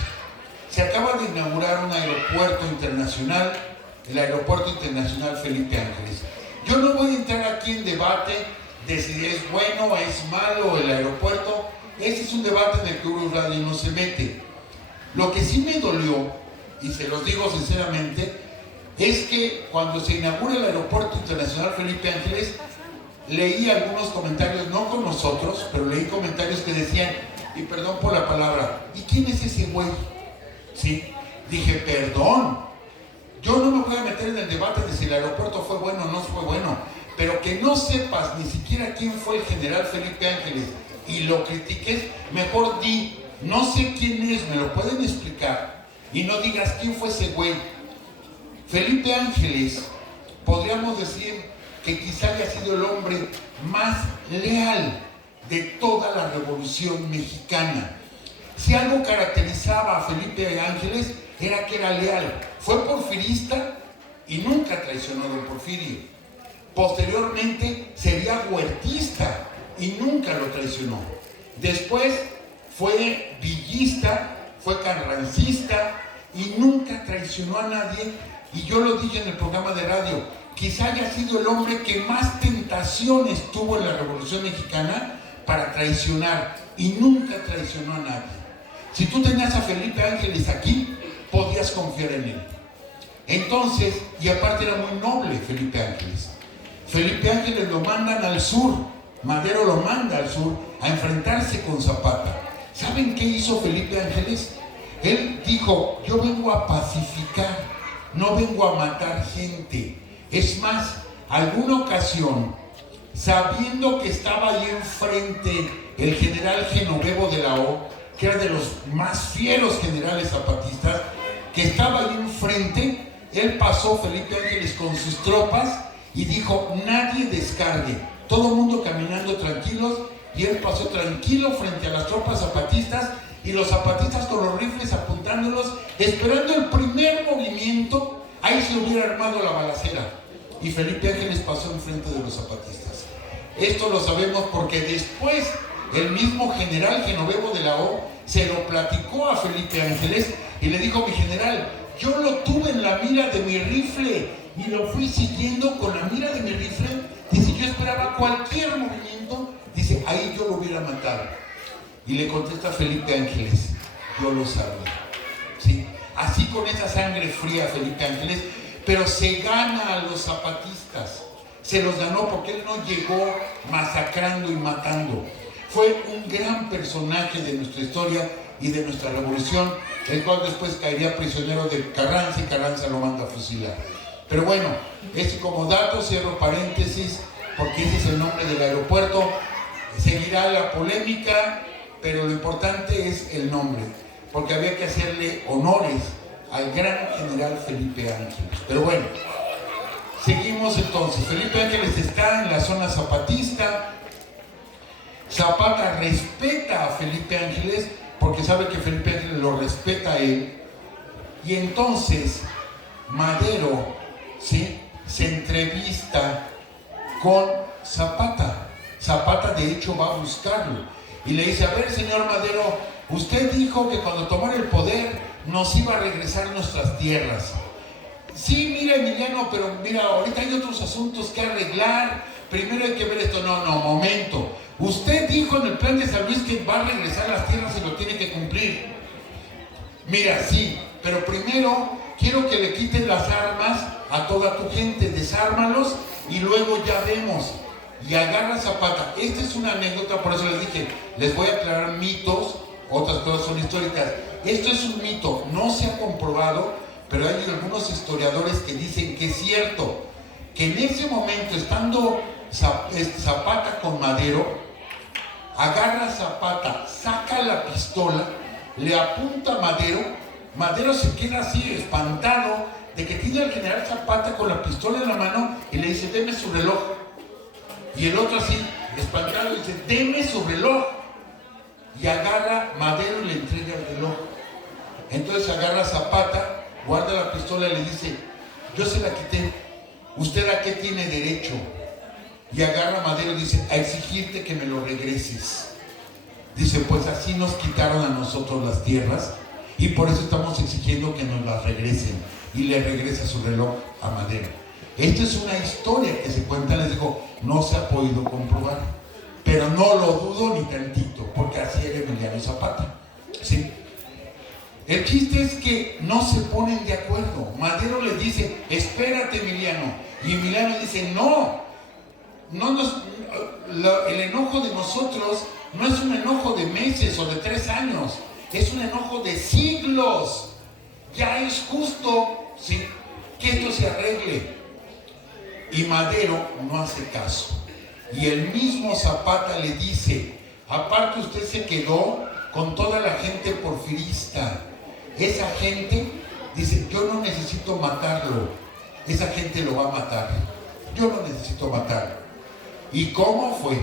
Se acaba de inaugurar un aeropuerto internacional, el Aeropuerto Internacional Felipe Ángeles. Yo no voy a entrar aquí en debate de si es bueno o es malo el aeropuerto. Ese es un debate en el que Urus Radio no se mete. Lo que sí me dolió, y se los digo sinceramente, es que cuando se inaugura el Aeropuerto Internacional Felipe Ángeles, leí algunos comentarios, no con nosotros, pero leí comentarios que decían, y perdón por la palabra, ¿y quién es ese güey? ¿Sí? Dije, perdón, yo no me voy a meter en el debate de si el aeropuerto fue bueno o no fue bueno, pero que no sepas ni siquiera quién fue el general Felipe Ángeles y lo critiques, mejor di, no sé quién es, me lo pueden explicar, y no digas quién fue ese güey. Felipe Ángeles, podríamos decir que quizá haya sido el hombre más leal de toda la Revolución Mexicana. Si algo caracterizaba a Felipe Ángeles, era que era leal. Fue porfirista y nunca traicionó a don Porfirio. Posteriormente sería huertista y nunca lo traicionó. Después fue villista, fue carrancista y nunca traicionó a nadie. Y yo lo dije en el programa de radio, quizá haya sido el hombre que más tentaciones tuvo en la Revolución Mexicana para traicionar, y nunca traicionó a nadie. Si tú tenías a Felipe Ángeles aquí, podías confiar en él. Entonces, y aparte era muy noble Felipe Ángeles. Felipe Ángeles lo mandan al sur, Madero lo manda al sur a enfrentarse con Zapata. ¿Saben qué hizo Felipe Ángeles? Él dijo, yo vengo a pacificar, no vengo a matar gente. Es más, alguna ocasión, sabiendo que estaba ahí enfrente el general Genovevo de la O, que era de los más fieros generales zapatistas, que estaba ahí enfrente, él pasó, Felipe Ángeles, con sus tropas y dijo, nadie descargue, todo el mundo caminando tranquilos, y él pasó tranquilo frente a las tropas zapatistas, y los zapatistas con los rifles apuntándolos, esperando el primer movimiento. Ahí se hubiera armado la balacera, y Felipe Ángeles pasó enfrente de los zapatistas. Esto lo sabemos porque después el mismo general Genovevo de la O se lo platicó a Felipe Ángeles y le dijo, mi general, yo lo tuve en la mira de mi rifle y lo fui siguiendo con la mira de mi rifle. Dice, yo esperaba cualquier movimiento, dice, ahí yo lo hubiera matado. Y le contesta Felipe Ángeles, yo lo sabía. ¿Sí? Así, con esa sangre fría, Felipe Ángeles, pero se gana a los zapatistas. Se los ganó porque él no llegó masacrando y matando. Fue un gran personaje de nuestra historia y de nuestra revolución, el cual después caería prisionero de Carranza y Carranza lo manda a fusilar. Pero bueno, es como dato, cierro paréntesis, porque ese es el nombre del aeropuerto. Seguirá la polémica, pero lo importante es el nombre, porque había que hacerle honores al gran general Felipe Ángeles. Pero bueno, seguimos entonces. Felipe Ángeles está en la zona zapatista. Zapata respeta a Felipe Ángeles porque sabe que Felipe Ángeles lo respeta a él. Y entonces Madero, ¿sí?, se entrevista con Zapata. Zapata de hecho va a buscarlo y le dice, a ver, señor Madero, usted dijo que cuando tomara el poder nos iba a regresar nuestras tierras. Sí, mira, Emiliano, pero mira, ahorita hay otros asuntos que arreglar. Primero hay que ver esto. No, momento. Usted dijo en el plan de San Luis que va a regresar las tierras y lo tiene que cumplir. Mira, sí, pero primero quiero que le quiten las armas a toda tu gente, desármalos y luego ya vemos. Y agarra a Zapata. Esta es una anécdota, por eso les dije, les voy a aclarar mitos, otras cosas son históricas. Esto es un mito, no se ha comprobado, pero hay algunos historiadores que dicen que es cierto, que en ese momento, estando Zapata con Madero, agarra a Zapata, saca la pistola, le apunta a Madero. Madero se queda así espantado de que tiene al general Zapata con la pistola en la mano y le dice, deme su reloj. Y el otro así, espantado, dice, deme su reloj. Y agarra Madero y le entrega el reloj. Entonces agarra a Zapata, guarda la pistola y le dice, yo se la quité, ¿usted a qué tiene derecho? Y agarra a Madero y dice, a exigirte que me lo regreses. Dice, pues así nos quitaron a nosotros las tierras y por eso estamos exigiendo que nos las regresen. Y le regresa su reloj a Madero. Esta es una historia que se cuenta, les digo, no se ha podido comprobar, pero no lo dudo ni tantito, porque así era Emiliano Zapata, ¿sí? El chiste es que no se ponen de acuerdo. Madero les dice, espérate, Emiliano, y Emiliano dice, el enojo de nosotros no es un enojo de meses o de 3 años, es un enojo de siglos. Ya es justo, ¿sí?, que esto se arregle. Y Madero no hace caso. Y el mismo Zapata le dice, aparte usted se quedó con toda la gente porfirista. Esa gente, dice, yo no necesito matarlo. Esa gente lo va a matar. Yo no necesito matarlo. ¿Y cómo fue?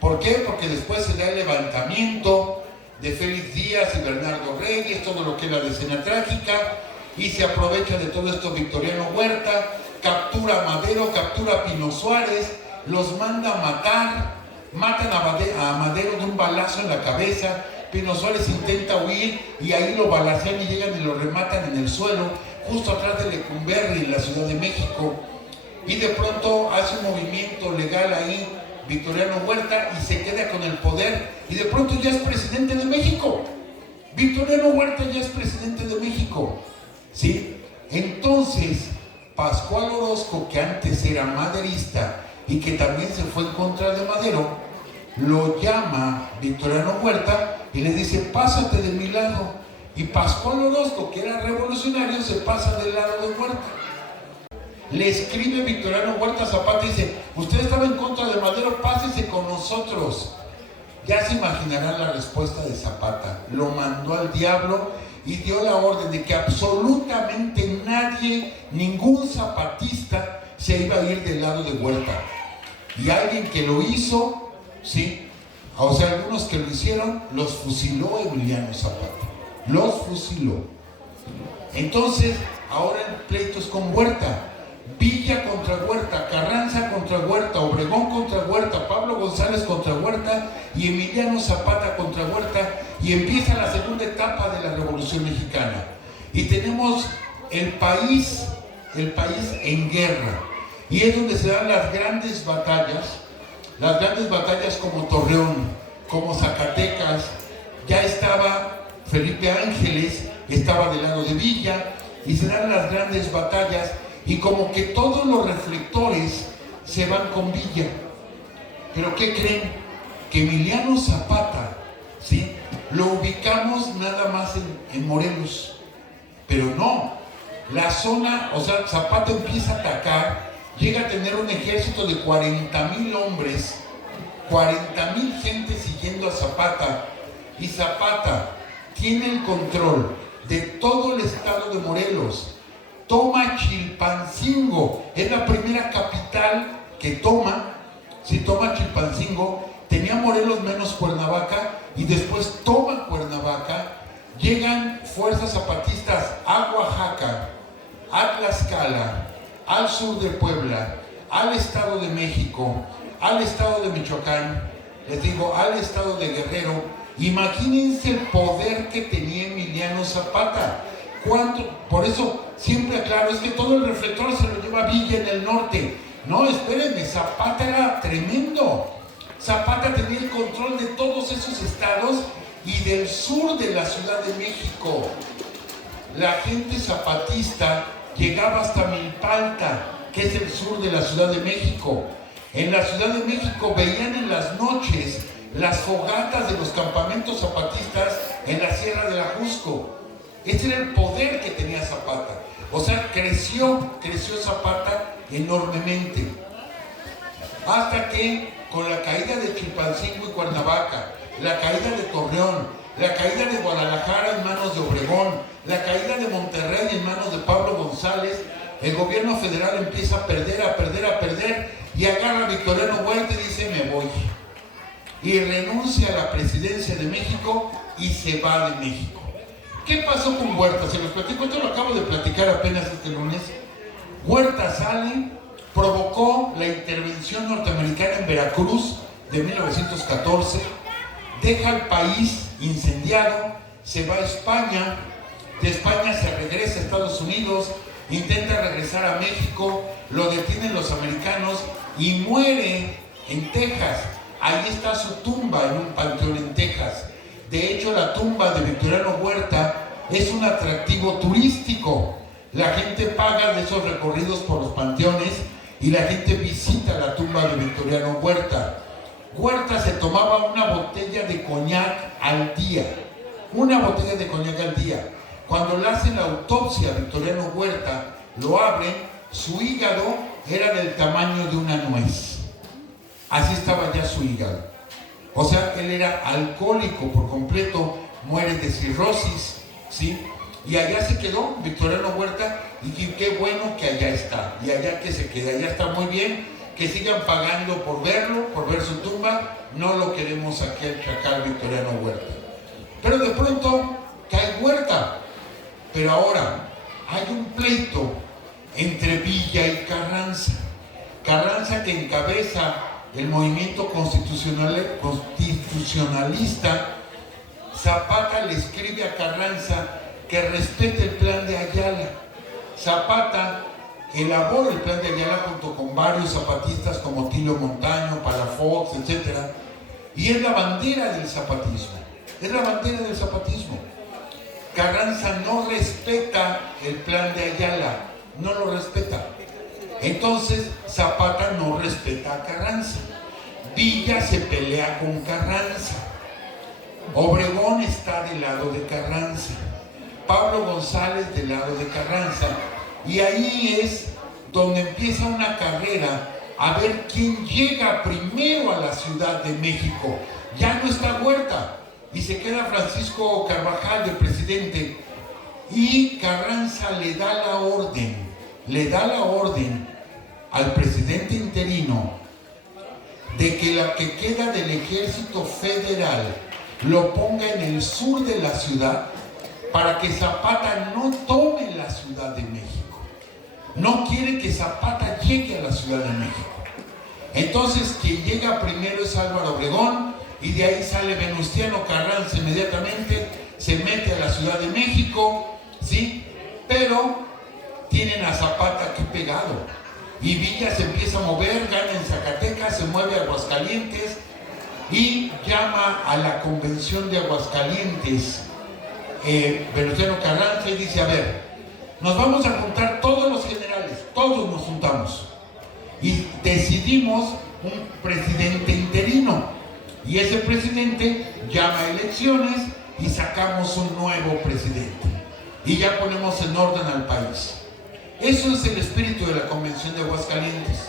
¿Por qué? Porque después se da el levantamiento de Félix Díaz y Bernardo Reyes, todo lo que es la decena trágica, y se aprovecha de todo esto Victoriano Huerta, captura a Madero, captura a Pino Suárez, los manda a matar, matan a Madero de un balazo en la cabeza. Pino Suárez intenta huir y ahí lo balacean y llegan y lo rematan en el suelo, justo atrás de Lecumberri, en la Ciudad de México. Y de pronto hace un movimiento legal ahí, Victoriano Huerta, y se queda con el poder, y de pronto ya es presidente de México. Victoriano Huerta ya es presidente de México, ¿sí? Entonces, Pascual Orozco, que antes era maderista y que también se fue en contra de Madero, lo llama Victoriano Huerta y le dice, pásate de mi lado. Y Pascual Orozco, que era revolucionario, se pasa del lado de Huerta. Le escribe Victoriano Huerta a Zapata y dice, usted estaba en contra de Madero, pásese con nosotros. Ya se imaginarán la respuesta de Zapata. Lo mandó al diablo y dio la orden de que absolutamente nadie, ningún zapatista, se iba a ir del lado de Huerta. Y alguien que lo hizo, sí, o sea, algunos que lo hicieron, los fusiló Emiliano Zapata. Los fusiló. Entonces, ahora el pleito es con Huerta. Villa contra Huerta, Carranza contra Huerta, Obregón contra Huerta, Pablo González contra Huerta y Emiliano Zapata contra Huerta, y empieza la segunda etapa de la Revolución Mexicana. Y tenemos el país en guerra. Y es donde se dan las grandes batallas como Torreón, como Zacatecas. Ya estaba Felipe Ángeles, estaba del lado de Villa, y se dan las grandes batallas. Y como que todos los reflectores se van con Villa. ¿Pero qué creen? Que Emiliano Zapata, ¿sí?, lo ubicamos nada más en Morelos. Pero no. La zona, o sea, Zapata empieza a atacar, llega a tener un ejército de 40,000 hombres, 40,000 gente siguiendo a Zapata. Y Zapata tiene el control de todo el estado de Morelos. Toma Chilpancingo, es la primera capital que toma. Si toma Chilpancingo, tenía Morelos menos Cuernavaca, y después toma Cuernavaca. Llegan fuerzas zapatistas a Oaxaca, a Tlaxcala, al sur de Puebla, al Estado de México, al Estado de Michoacán, les digo, al Estado de Guerrero. Imagínense el poder que tenía Emiliano Zapata. Por eso siempre aclaro, es que todo el reflector se lo lleva Villa en el norte. No, espérenme, Zapata era tremendo. Zapata tenía el control de todos esos estados y del sur de la Ciudad de México. La gente zapatista llegaba hasta Milpalta, que es el sur de la Ciudad de México. En la Ciudad de México veían en las noches las fogatas de los campamentos zapatistas en la Sierra del Ajusco. Ese era el poder que tenía Zapata. O sea, creció Zapata enormemente. Hasta que con la caída de Chilpancingo y Cuernavaca, la caída de Torreón, la caída de Guadalajara en manos de Obregón, la caída de Monterrey en manos de Pablo González, el gobierno federal empieza a perder, y agarra a Victoriano Huerta y dice, me voy. Y renuncia a la presidencia de México y se va de México. ¿Qué pasó con Huerta? Se los platico, esto lo acabo de platicar apenas este lunes. Huerta sale, provocó la intervención norteamericana en Veracruz de 1914, deja el país incendiado, se va a España, de España se regresa a Estados Unidos, intenta regresar a México, lo detienen los americanos y muere en Texas. Ahí está su tumba, en un panteón en Texas. De hecho, la tumba de Victoriano Huerta es un atractivo turístico. La gente paga de esos recorridos por los panteones y la gente visita la tumba de Victoriano Huerta. Huerta se tomaba una botella de coñac al día. Una botella de coñac al día. Cuando le hacen la autopsia a Victoriano Huerta, lo abren, su hígado era del tamaño de una nuez. Así estaba ya su hígado. O sea, él era alcohólico por completo, muere de cirrosis, ¿sí? Y allá se quedó Victoriano Huerta, y qué bueno que allá está, y allá que se queda, allá está muy bien, que sigan pagando por verlo, por ver su tumba. No lo queremos aquí al chacal Victoriano Huerta. Pero de pronto cae Huerta. Pero ahora hay un pleito entre Villa y Carranza. Carranza, que encabeza el movimiento constitucionalista, Zapata le escribe a Carranza que respete el plan de Ayala. Zapata elabora el plan de Ayala junto con varios zapatistas como Tilio Montaño, Palafox, etc. Y es la bandera del zapatismo. Es la bandera del zapatismo. Carranza no respeta el plan de Ayala, no lo respeta. Entonces Zapata no respeta a Carranza. Villa se pelea con Carranza. Obregón está del lado de Carranza. Pablo González del lado de Carranza. Y ahí es donde empieza una carrera a ver quién llega primero a la Ciudad de México. Ya no está Huerta y se queda Francisco Carvajal de presidente, y Carranza le da la orden al presidente interino de que la que queda del Ejército Federal lo ponga en el sur de la ciudad para que Zapata no tome la Ciudad de México. No quiere que Zapata llegue a la Ciudad de México. Entonces quien llega primero es Álvaro Obregón, y de ahí sale Venustiano Carranza inmediatamente, se mete a la Ciudad de México, ¿sí? Pero tienen a Zapata aquí pegado. Y Villa se empieza a mover, gana en Zacatecas, se mueve a Aguascalientes y llama a la convención de Aguascalientes Venustiano Carranza y dice: a ver, nos vamos a juntar todos los generales, todos nos juntamos y decidimos un presidente interino, y ese presidente llama a elecciones y sacamos un nuevo presidente y ya ponemos en orden al país. Eso es el espíritu de la convención de Aguascalientes.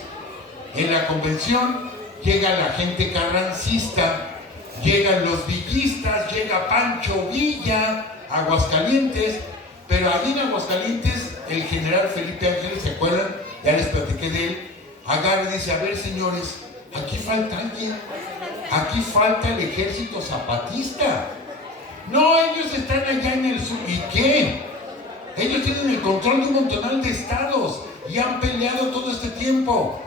En la convención llega la gente carrancista, llegan los villistas, llega Pancho Villa a Aguascalientes, pero ahí en Aguascalientes el general Felipe Ángeles, ¿se acuerdan? Ya les platiqué de él. Agarra y dice: a ver, señores, aquí falta alguien, aquí falta el ejército zapatista. No, ellos están allá en el sur. ¿Y qué? Ellos tienen el control de un montonal de estados y han peleado todo este tiempo.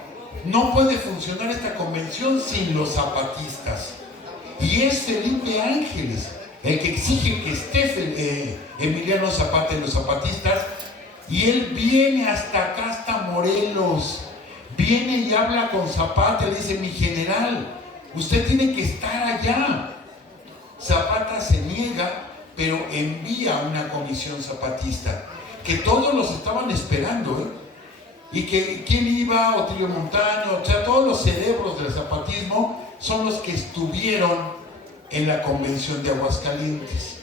No puede funcionar esta convención sin los zapatistas. Y es Felipe Ángeles el que exige que esté Emiliano Zapata en los zapatistas, y él viene hasta acá, hasta Morelos. Viene y habla con Zapata, le dice: mi general, usted tiene que estar allá. Zapata se niega, pero envía una comisión zapatista, que todos los estaban esperando, y que quién iba, Otilio Montaño, o sea, todos los cerebros del zapatismo son los que estuvieron en la convención de Aguascalientes.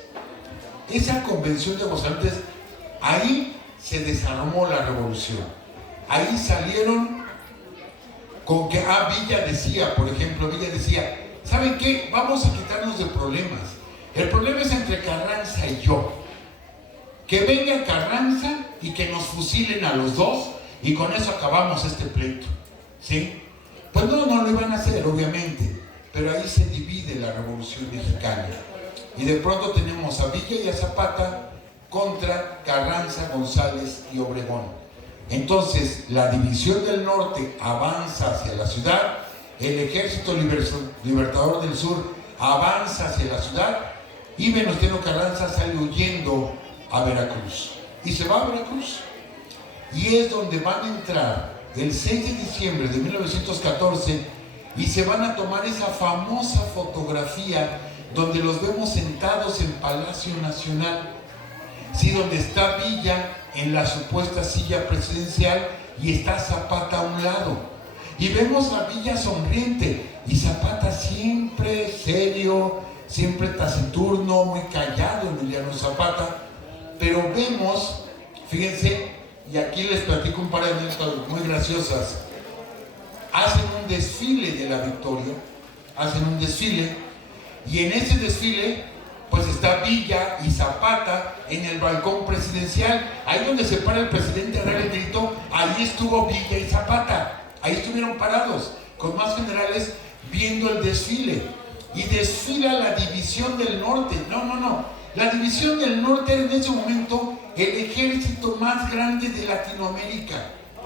Esa convención de Aguascalientes, ahí se desarmó la revolución. Ahí salieron con que Villa decía, por ejemplo, ¿saben qué? Vamos a quitarnos de problemas. El problema es entre Carranza y yo. Que venga Carranza y que nos fusilen a los dos, y con eso acabamos este pleito, ¿sí? Pues no lo iban a hacer, obviamente, pero ahí se divide la Revolución Mexicana. Y de pronto tenemos a Villa y a Zapata contra Carranza, González y Obregón. Entonces, la división del norte avanza hacia la ciudad, el Ejército Libertador del Sur avanza hacia la ciudad, y Venustiano Carranza sale huyendo a Veracruz. Y se va a Veracruz. Y es donde van a entrar el 6 de diciembre de 1914 y se van a tomar esa famosa fotografía donde los vemos sentados en Palacio Nacional. Sí, donde está Villa en la supuesta silla presidencial y está Zapata a un lado. Y vemos a Villa sonriente y Zapata siempre serio, siempre taciturno, muy callado, Emiliano Zapata. Pero vemos, fíjense, y aquí les platico un par de anécdotas muy graciosas. Hacen un desfile de la victoria, y en ese desfile pues está Villa y Zapata en el balcón presidencial, ahí donde se para el presidente Real Grito, ahí estuvo Villa y Zapata, ahí estuvieron parados con más generales viendo el desfile. y desfila la División del Norte. No. La División del Norte era en ese momento el ejército más grande de Latinoamérica.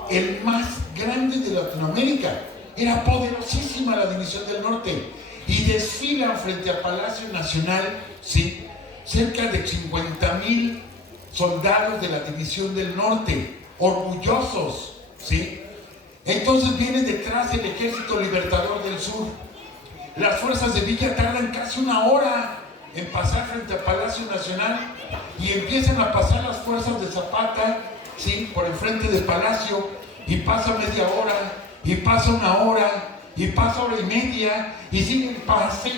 El más grande de Latinoamérica. Era poderosísima la División del Norte. Y desfilan frente a Palacio Nacional, ¿sí?, cerca de 50,000 soldados de la División del Norte, orgullosos, ¿sí? Entonces viene detrás el Ejército Libertador del Sur. Las fuerzas de Villa tardan casi una hora en pasar frente a Palacio Nacional y empiezan a pasar las fuerzas de Zapata, ¿sí?, por enfrente del Palacio, y pasa media hora, y pasa una hora, y pasa hora y media, y siguen pase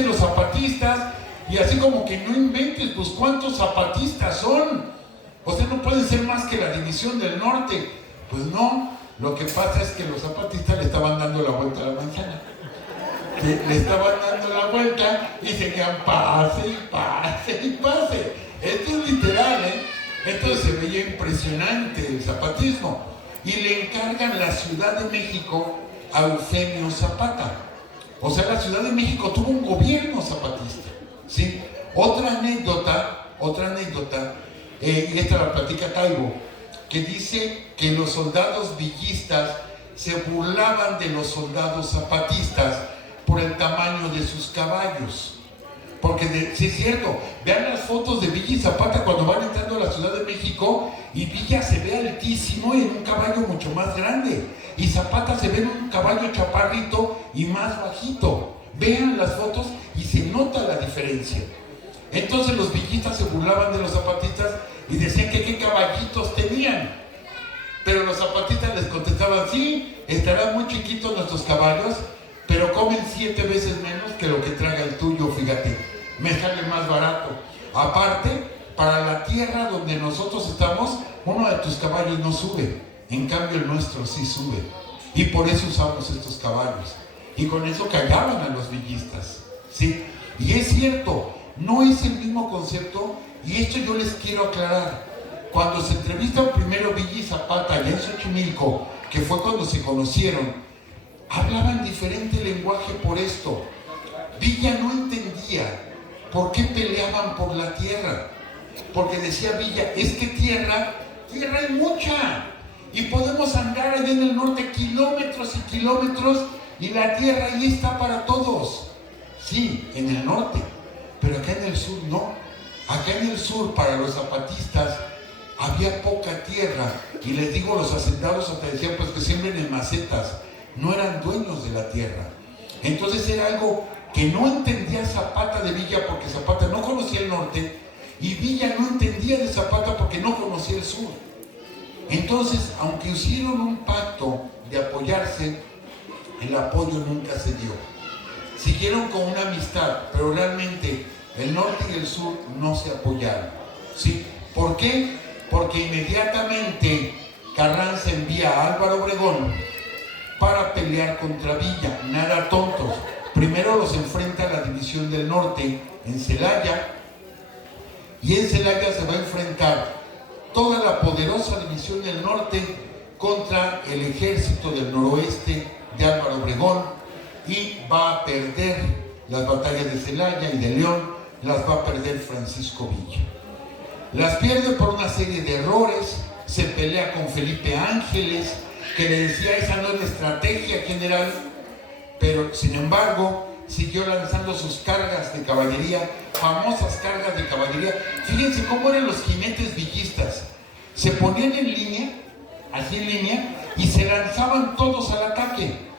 los zapatistas, y así como que no inventes, pues cuántos zapatistas son. O sea, no pueden ser más que la División del Norte. Pues no, lo que pasa es que los zapatistas le estaban dando la vuelta a la manzana. Le estaban dando la vuelta y seguían pase. Esto es literal, ¿eh? Entonces se veía impresionante el zapatismo. Y le encargan la Ciudad de México a Eufemio Zapata. O sea, la Ciudad de México tuvo un gobierno zapatista, ¿sí? Otra anécdota, y esta la platica Taibo, que dice que los soldados villistas se burlaban de los soldados zapatistas por el tamaño de sus caballos. Porque sí es cierto, vean las fotos de Villa y Zapata cuando van entrando a la Ciudad de México, y Villa se ve altísimo y en un caballo mucho más grande, y Zapata se ve en un caballo chaparrito y más bajito. Vean las fotos y se nota la diferencia. Entonces los villistas se burlaban de los zapatistas y decían que qué caballitos tenían. Pero los zapatistas les contestaban: sí, estarán muy chiquitos nuestros caballos, pero comen 7 veces menos que lo que traga el tuyo, fíjate, me sale más barato. Aparte, para la tierra donde nosotros estamos, uno de tus caballos no sube, en cambio el nuestro sí sube. Y por eso usamos estos caballos. Y con eso callaban a los villistas, ¿sí? Y es cierto, no es el mismo concepto, y esto yo les quiero aclarar. Cuando se entrevistan primero Villa y Zapata allá en Xochimilco, que fue cuando se conocieron, hablaban diferente lenguaje por esto. Villa no entendía por qué peleaban por la tierra. Porque decía Villa, es que tierra hay mucha. Y podemos andar allá en el norte kilómetros y kilómetros, y la tierra ahí está para todos. Sí, en el norte, pero acá en el sur no. Acá en el sur, para los zapatistas, había poca tierra. Y les digo, los hacendados hasta decían pues que siembren en macetas. No eran dueños de la tierra. Entonces era algo que no entendía Zapata de Villa, porque Zapata no conocía el norte, y Villa no entendía de Zapata porque no conocía el sur. Entonces, aunque hicieron un pacto de apoyarse, el apoyo nunca se dio. Siguieron con una amistad, pero realmente el norte y el sur no se apoyaron, ¿sí? ¿Por qué? Porque inmediatamente Carranza envía a Álvaro Obregón para pelear contra Villa. Nada tontos. Primero los enfrenta a la División del Norte en Celaya, y en Celaya se va a enfrentar toda la poderosa División del Norte contra el ejército del noroeste de Álvaro Obregón, y va a perder las batallas de Celaya y de León, las va a perder Francisco Villa. Las pierde por una serie de errores. Se pelea con Felipe Ángeles, que le decía: esa no es la estrategia, general. Pero sin embargo siguió lanzando sus cargas de caballería, famosas cargas de caballería. Fíjense cómo eran los jinetes villistas. Se ponían en línea, así en línea, y se lanzaban todos al ataque.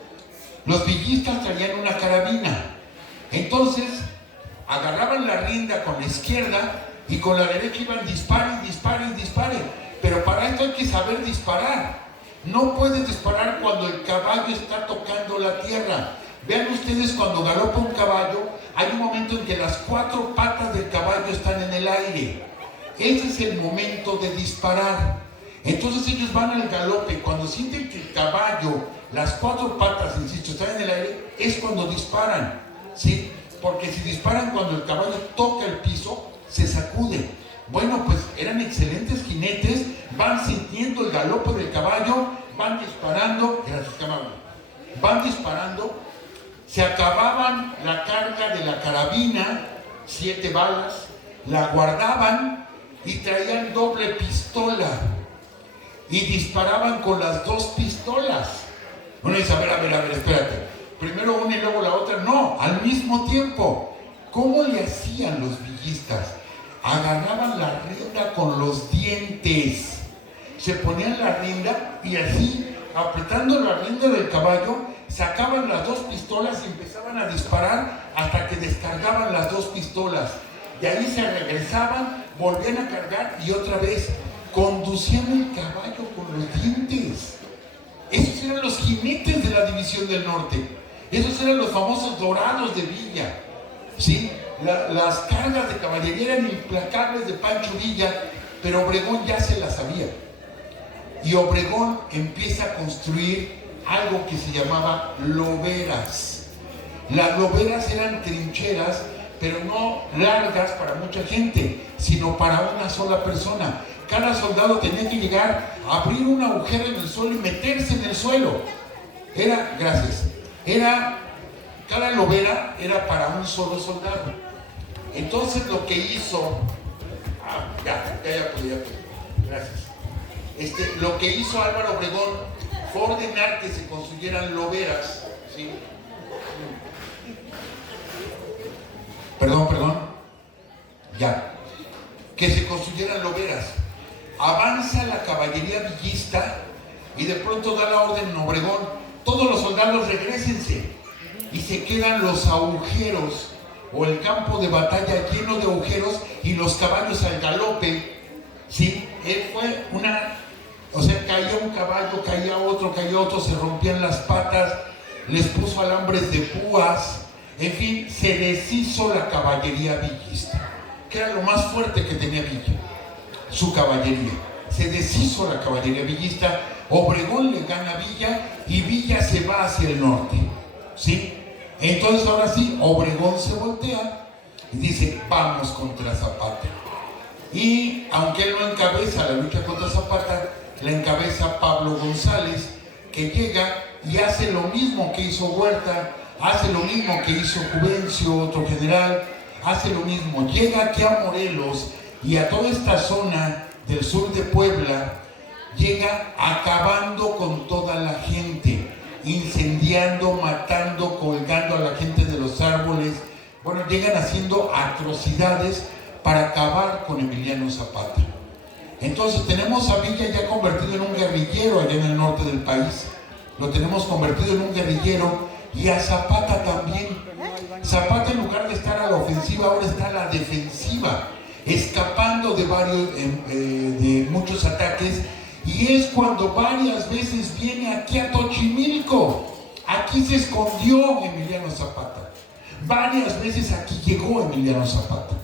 Los villistas traían una carabina. Entonces agarraban la rienda con la izquierda y con la derecha iban dispare. Pero para esto hay que saber disparar. No puedes disparar cuando el caballo está tocando la tierra. Vean ustedes, cuando galopa un caballo, hay un momento en que las 4 patas del caballo están en el aire. Ese es el momento de disparar. Entonces ellos van al galope. Cuando sienten que el caballo, las 4 patas, insisto, están en el aire, es cuando disparan, ¿sí? Porque si disparan cuando el caballo toca el piso, se sacude. Bueno, pues eran excelentes jinetes, van sintiendo el galope del caballo, van disparando, van disparando, se acababan la carga de la carabina, 7 balas, la guardaban y traían doble pistola y disparaban con las 2 pistolas. Uno dice, a ver, espérate, primero una y luego la otra. No, al mismo tiempo. ¿Cómo le hacían los villistas? Agarraban la rienda con los dientes, se ponían la rienda y así, apretando la rienda del caballo, sacaban las 2 pistolas y empezaban a disparar hasta que descargaban las 2 pistolas. De ahí se regresaban, volvían a cargar y otra vez conducían el caballo con los dientes. Esos eran los jinetes de la División del Norte. Esos eran los famosos dorados de Villa. ¿Sí? Las cargas de caballería eran implacables de Pancho Villa, pero Obregón ya se las sabía. Y Obregón empieza a construir algo que se llamaba loberas. Las loberas eran trincheras, pero no largas para mucha gente, sino para una sola persona. Cada soldado tenía que llegar, abrir un agujero en el suelo y meterse en el suelo. Cada lobera era para un solo soldado. Entonces lo que hizo, gracias. Lo que hizo Álvaro Obregón fue ordenar que se construyeran loberas, ¿sí? Que se construyeran loberas. Avanza la caballería villista y de pronto da la orden en Obregón: todos los soldados regrésense. Y se quedan los agujeros o el campo de batalla lleno de agujeros y los caballos al galope. ¿Sí? Caía un caballo, caía otro, se rompían las patas, les puso alambres de púas. En fin, se deshizo la caballería villista, que era lo más fuerte que tenía Villa, su caballería. Se deshizo la caballería villista, Obregón le gana a Villa y Villa se va hacia el norte, ¿sí? Entonces ahora sí, Obregón se voltea y dice: vamos contra Zapata. Y aunque él no encabeza la lucha contra Zapata, la encabeza Pablo González, que llega y hace lo mismo que hizo Huerta, hace lo mismo que hizo Juvencio, otro general, hace lo mismo. Llega aquí a Morelos y a toda esta zona del sur de Puebla, llega acabando con toda la gente, incendiando, matando, colgando a la gente de los árboles. Bueno, llegan haciendo atrocidades para acabar con Emiliano Zapata. Entonces tenemos a Villa ya convertido en un guerrillero allá en el norte del país. Lo tenemos convertido en un guerrillero, y a Zapata también. Zapata, en lugar de estar a la ofensiva, ahora está a la defensiva, escapando de muchos ataques. Y es cuando varias veces viene aquí a Xochimilco. Aquí se escondió Emiliano Zapata. Varias veces aquí llegó Emiliano Zapata.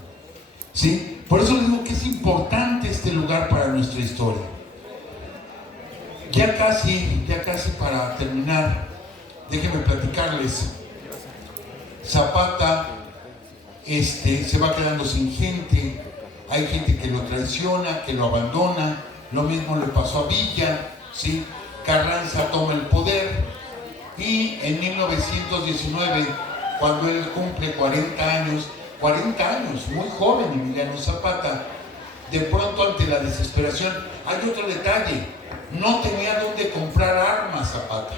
¿Sí? Por eso les digo que es importante este lugar para nuestra historia. Ya casi para terminar, déjenme platicarles. Zapata se va quedando sin gente. Hay gente que lo traiciona, que lo abandona. Lo mismo le pasó a Villa, ¿sí? Carranza toma el poder y en 1919, cuando él cumple 40 años, muy joven Emiliano Zapata, de pronto ante la desesperación, hay otro detalle: no tenía dónde comprar armas Zapata.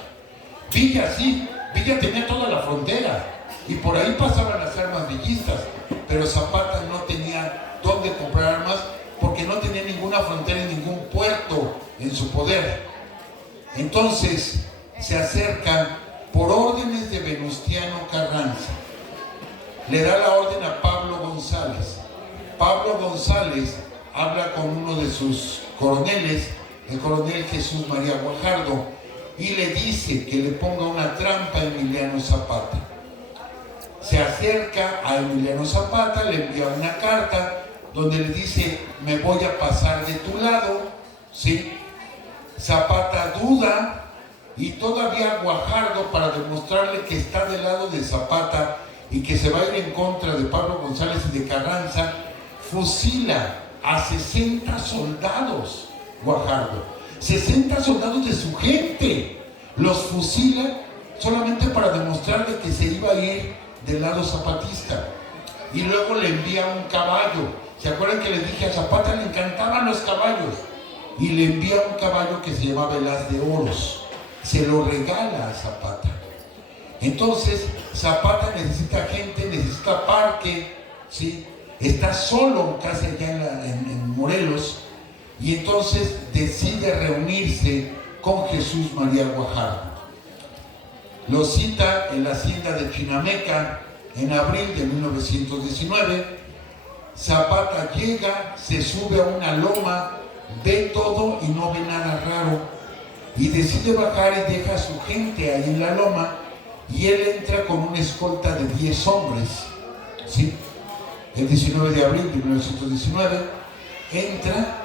Villa sí, Villa tenía toda la frontera y por ahí pasaban las armas villistas, pero Zapata no tenía dónde comprar armas porque no tenía ninguna frontera y ningún puerto en su poder. Entonces se acercan por órdenes de Venustiano Carranza. Le da la orden a Pablo González. Pablo González habla con uno de sus coroneles, el coronel Jesús María Guajardo, y le dice que le ponga una trampa a Emiliano Zapata. Se acerca a Emiliano Zapata, le envía una carta donde le dice: me voy a pasar de tu lado, ¿sí? Zapata duda, y todavía Guajardo, para demostrarle que está del lado de Zapata y que se va a ir en contra de Pablo González y de Carranza, fusila a 60 soldados. Guajardo, 60 soldados de su gente, los fusila solamente para demostrarle que se iba a ir del lado zapatista. Y luego le envía un caballo. ¿Se acuerdan que les dije a Zapata le encantaban los caballos? Y le envía un caballo que se llamaba el As de Oros. Se lo regala a Zapata. Entonces, Zapata necesita gente, necesita parque, ¿sí? Está solo casi allá en Morelos, y entonces decide reunirse con Jesús María Guajardo. Lo cita en la hacienda de Chinameca en abril de 1919. Zapata llega, se sube a una loma, ve todo y no ve nada raro, y decide bajar y deja a su gente ahí en la loma, y él entra con una escolta de 10 hombres, ¿sí? El 19 de abril de 1919 entra,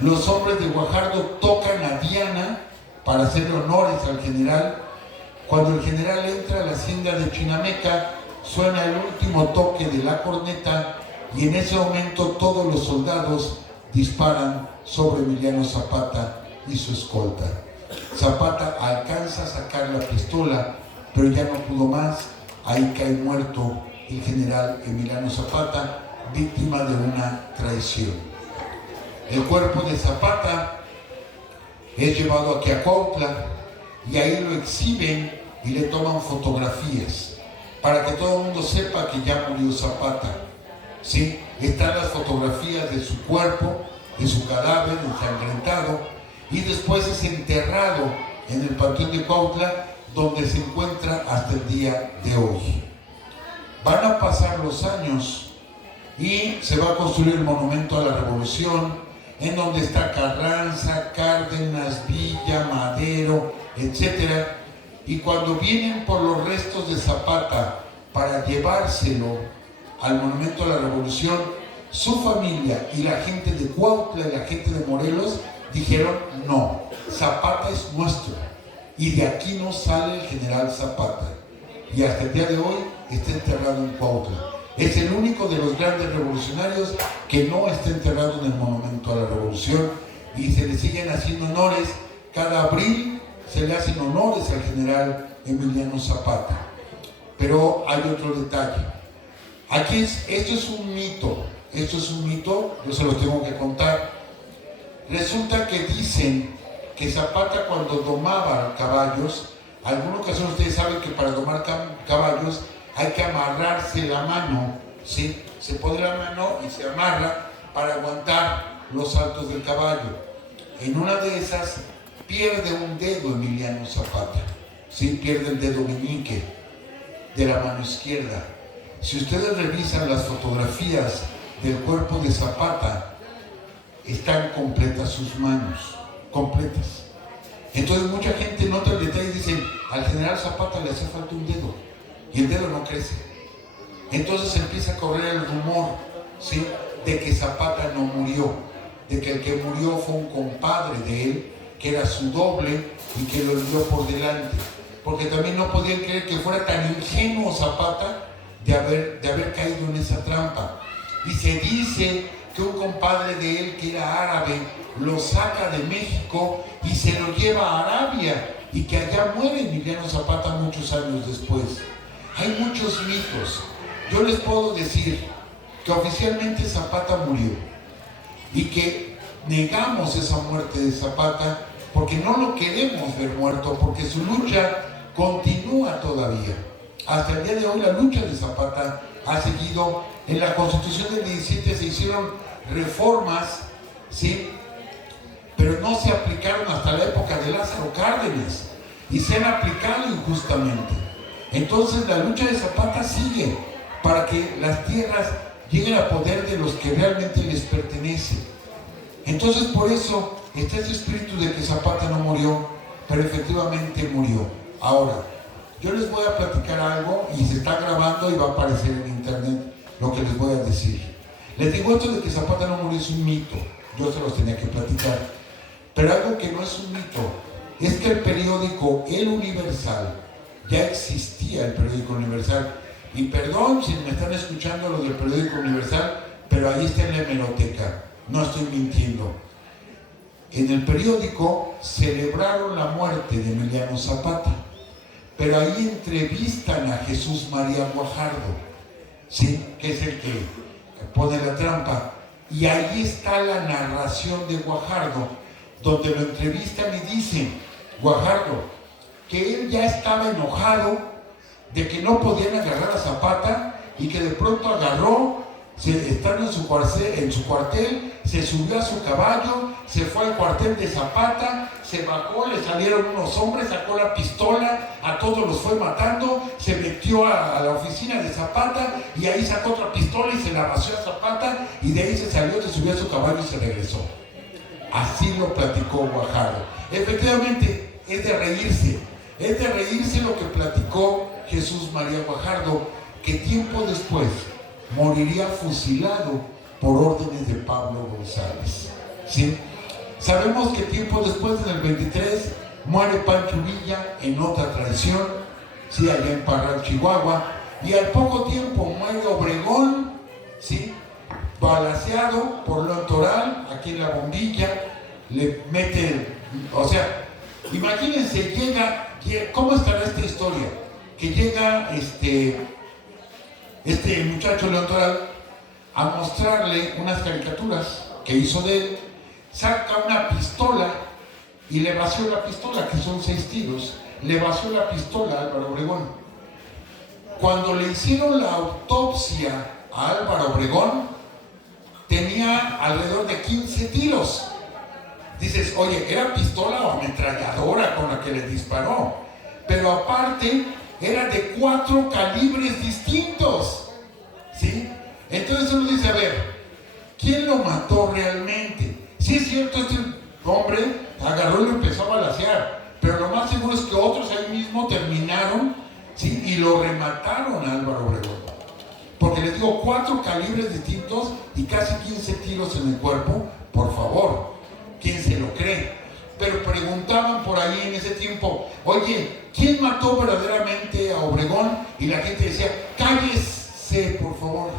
los hombres de Guajardo tocan a Diana para hacerle honores al general. Cuando el general entra a la hacienda de Chinameca, suena el último toque de la corneta, y en ese momento todos los soldados disparan sobre Emiliano Zapata y su escolta. Zapata alcanza a sacar la pistola, pero ya no pudo más. Ahí cae muerto el general Emiliano Zapata, víctima de una traición. El cuerpo de Zapata es llevado aquí a Cuautla, y ahí lo exhiben y le toman fotografías para que todo el mundo sepa que ya murió Zapata. ¿Sí? Están las fotografías de su cuerpo, de su cadáver ensangrentado, y después es enterrado en el Panteón de Cuautla, donde se encuentra hasta el día de hoy. Van a pasar los años y se va a construir el Monumento a la Revolución, en donde está Carranza, Cárdenas, Villa, Madero, etc. Y cuando vienen por los restos de Zapata para llevárselo al Monumento a la Revolución, su familia y la gente de Cuautla y la gente de Morelos dijeron: no, Zapata es nuestro, y de aquí no sale el general Zapata. Y hasta el día de hoy está enterrado en Cuautla. Es el único de los grandes revolucionarios que no está enterrado en el Monumento a la Revolución, y se le siguen haciendo honores. Cada abril se le hacen honores al general Emiliano Zapata. Pero hay otro detalle. Aquí esto es un mito, yo se los tengo que contar. Resulta que dicen que Zapata, cuando domaba caballos, alguna ocasión ustedes saben que para domar caballos hay que amarrarse la mano, ¿sí? Se pone la mano y se amarra para aguantar los saltos del caballo. En una de esas pierde un dedo Emiliano Zapata, ¿sí? Pierde el dedo meñique de la mano izquierda. Si ustedes revisan las fotografías del cuerpo de Zapata, están completas sus manos, completas. Entonces mucha gente nota el detalle y dicen: al general Zapata le hace falta un dedo, y el dedo no crece. Entonces empieza a correr el rumor, ¿sí?, de que Zapata no murió, de que el que murió fue un compadre de él, que era su doble y que lo envió por delante, porque también no podían creer que fuera tan ingenuo Zapata de haber caído en esa trampa. Y se dice que un compadre de él, que era árabe, lo saca de México y se lo lleva a Arabia, y que allá muere Emiliano Zapata muchos años después. Hay muchos mitos. Yo les puedo decir que oficialmente Zapata murió, y que negamos esa muerte de Zapata porque no lo queremos ver muerto, porque su lucha continúa todavía. Hasta el día de hoy la lucha de Zapata ha seguido. En la Constitución del 17 se hicieron reformas, ¿sí?, pero no se aplicaron hasta la época de Lázaro Cárdenas, y se han aplicado injustamente. Entonces la lucha de Zapata sigue para que las tierras lleguen a poder de los que realmente les pertenece. Entonces por eso está ese espíritu de que Zapata no murió, pero efectivamente murió. Ahora, yo les voy a platicar algo, y se está grabando y va a aparecer en internet lo que les voy a decir. Les digo, esto de que Zapata no murió es un mito, yo se los tenía que platicar. Pero algo que no es un mito es que el periódico El Universal, ya existía el periódico Universal, y perdón si me están escuchando lo del periódico Universal, pero ahí está en la hemeroteca, no estoy mintiendo. En el periódico celebraron la muerte de Emiliano Zapata, pero ahí entrevistan a Jesús María Guajardo, ¿sí? Que es el que pone la trampa. Y ahí está la narración de Guajardo, donde lo entrevistan y dicen, Guajardo, que él ya estaba enojado de que no podían agarrar a Zapata y que de pronto agarró, estando en su cuartel, se subió a su caballo, se fue al cuartel de Zapata, se bajó, le salieron unos hombres, sacó la pistola, a todos los fue matando, se metió a la oficina de Zapata y ahí sacó otra pistola y se la vació a Zapata y de ahí se salió, se subió a su caballo y se regresó. Así lo platicó Guajardo. Efectivamente, es de reírse lo que platicó Jesús María Guajardo, que tiempo después moriría fusilado por órdenes de Pablo González, ¿sí? Sabemos que tiempo después, en el 23, muere Pancho Villa en otra traición, ¿sí? Allá en Parral, Chihuahua, y al poco tiempo muere Obregón, ¿sí? Balaceado por León Toral, aquí en La Bombilla, le meten, o sea, imagínense, ¿cómo estará esta historia? Que llega este muchacho León Toral a mostrarle unas caricaturas que hizo de él, saca una pistola y le vació la pistola, que son 6 tiros, le vació la pistola a Álvaro Obregón. Cuando le hicieron la autopsia a Álvaro Obregón, tenía alrededor de 15 tiros. Dices, oye, ¿era pistola o ametralladora con la que le disparó? Pero aparte, era de 4 calibres distintos, ¿sí? Entonces uno dice, a ver, ¿quién lo mató realmente? Sí es cierto, este hombre agarró y lo empezó a balacear, pero lo más seguro es que otros ahí mismo terminaron, ¿sí? Y lo remataron a Álvaro Obregón. Porque les digo, 4 calibres distintos y casi 15 tiros en el cuerpo, por favor, ¿quién se lo cree? Pero preguntaban por ahí en ese tiempo, oye, ¿quién mató verdaderamente a Obregón? Y la gente decía, cállese, por favor.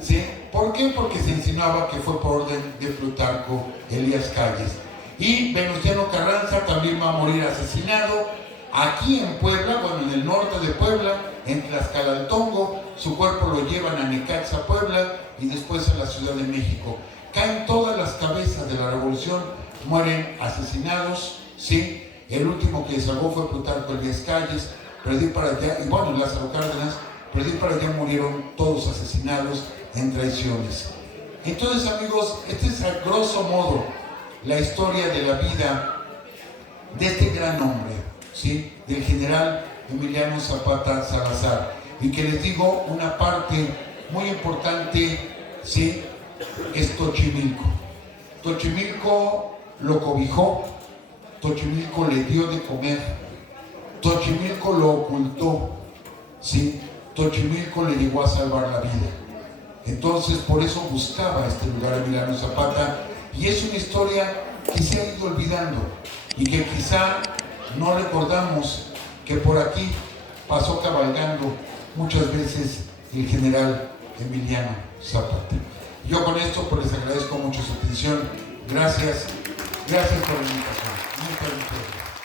¿Sí? ¿Por qué? Porque se insinuaba que fue por orden de Plutarco Elías Calles. Y Venustiano Carranza también va a morir asesinado aquí en Puebla, bueno, en el norte de Puebla, en Tlaxcalaltongo. Su cuerpo lo llevan a Necaxa, Puebla, y después a la Ciudad de México. Caen todas las cabezas de la revolución, mueren asesinados, ¿sí? El último que salvó fue Plutarco Elías Calles, pero de ahí para allá, y bueno, Lázaro Cárdenas, pero de ahí para allá murieron todos asesinados en traiciones. Entonces, amigos, esta es a grosso modo la historia de la vida de este gran hombre, ¿sí? Del general Emiliano Zapata Salazar. Y que les digo una parte muy importante, ¿sí? Es Xochimilco. Xochimilco lo cobijó, Xochimilco le dio de comer, Xochimilco lo ocultó, ¿sí? Xochimilco le llegó a salvar la vida. Entonces, por eso buscaba este lugar Emiliano Zapata, y es una historia que se ha ido olvidando y que quizá no recordamos que por aquí pasó cabalgando muchas veces el general Emiliano Zapata. Yo con esto pues les agradezco mucho su atención. Gracias por la invitación. Muchas gracias.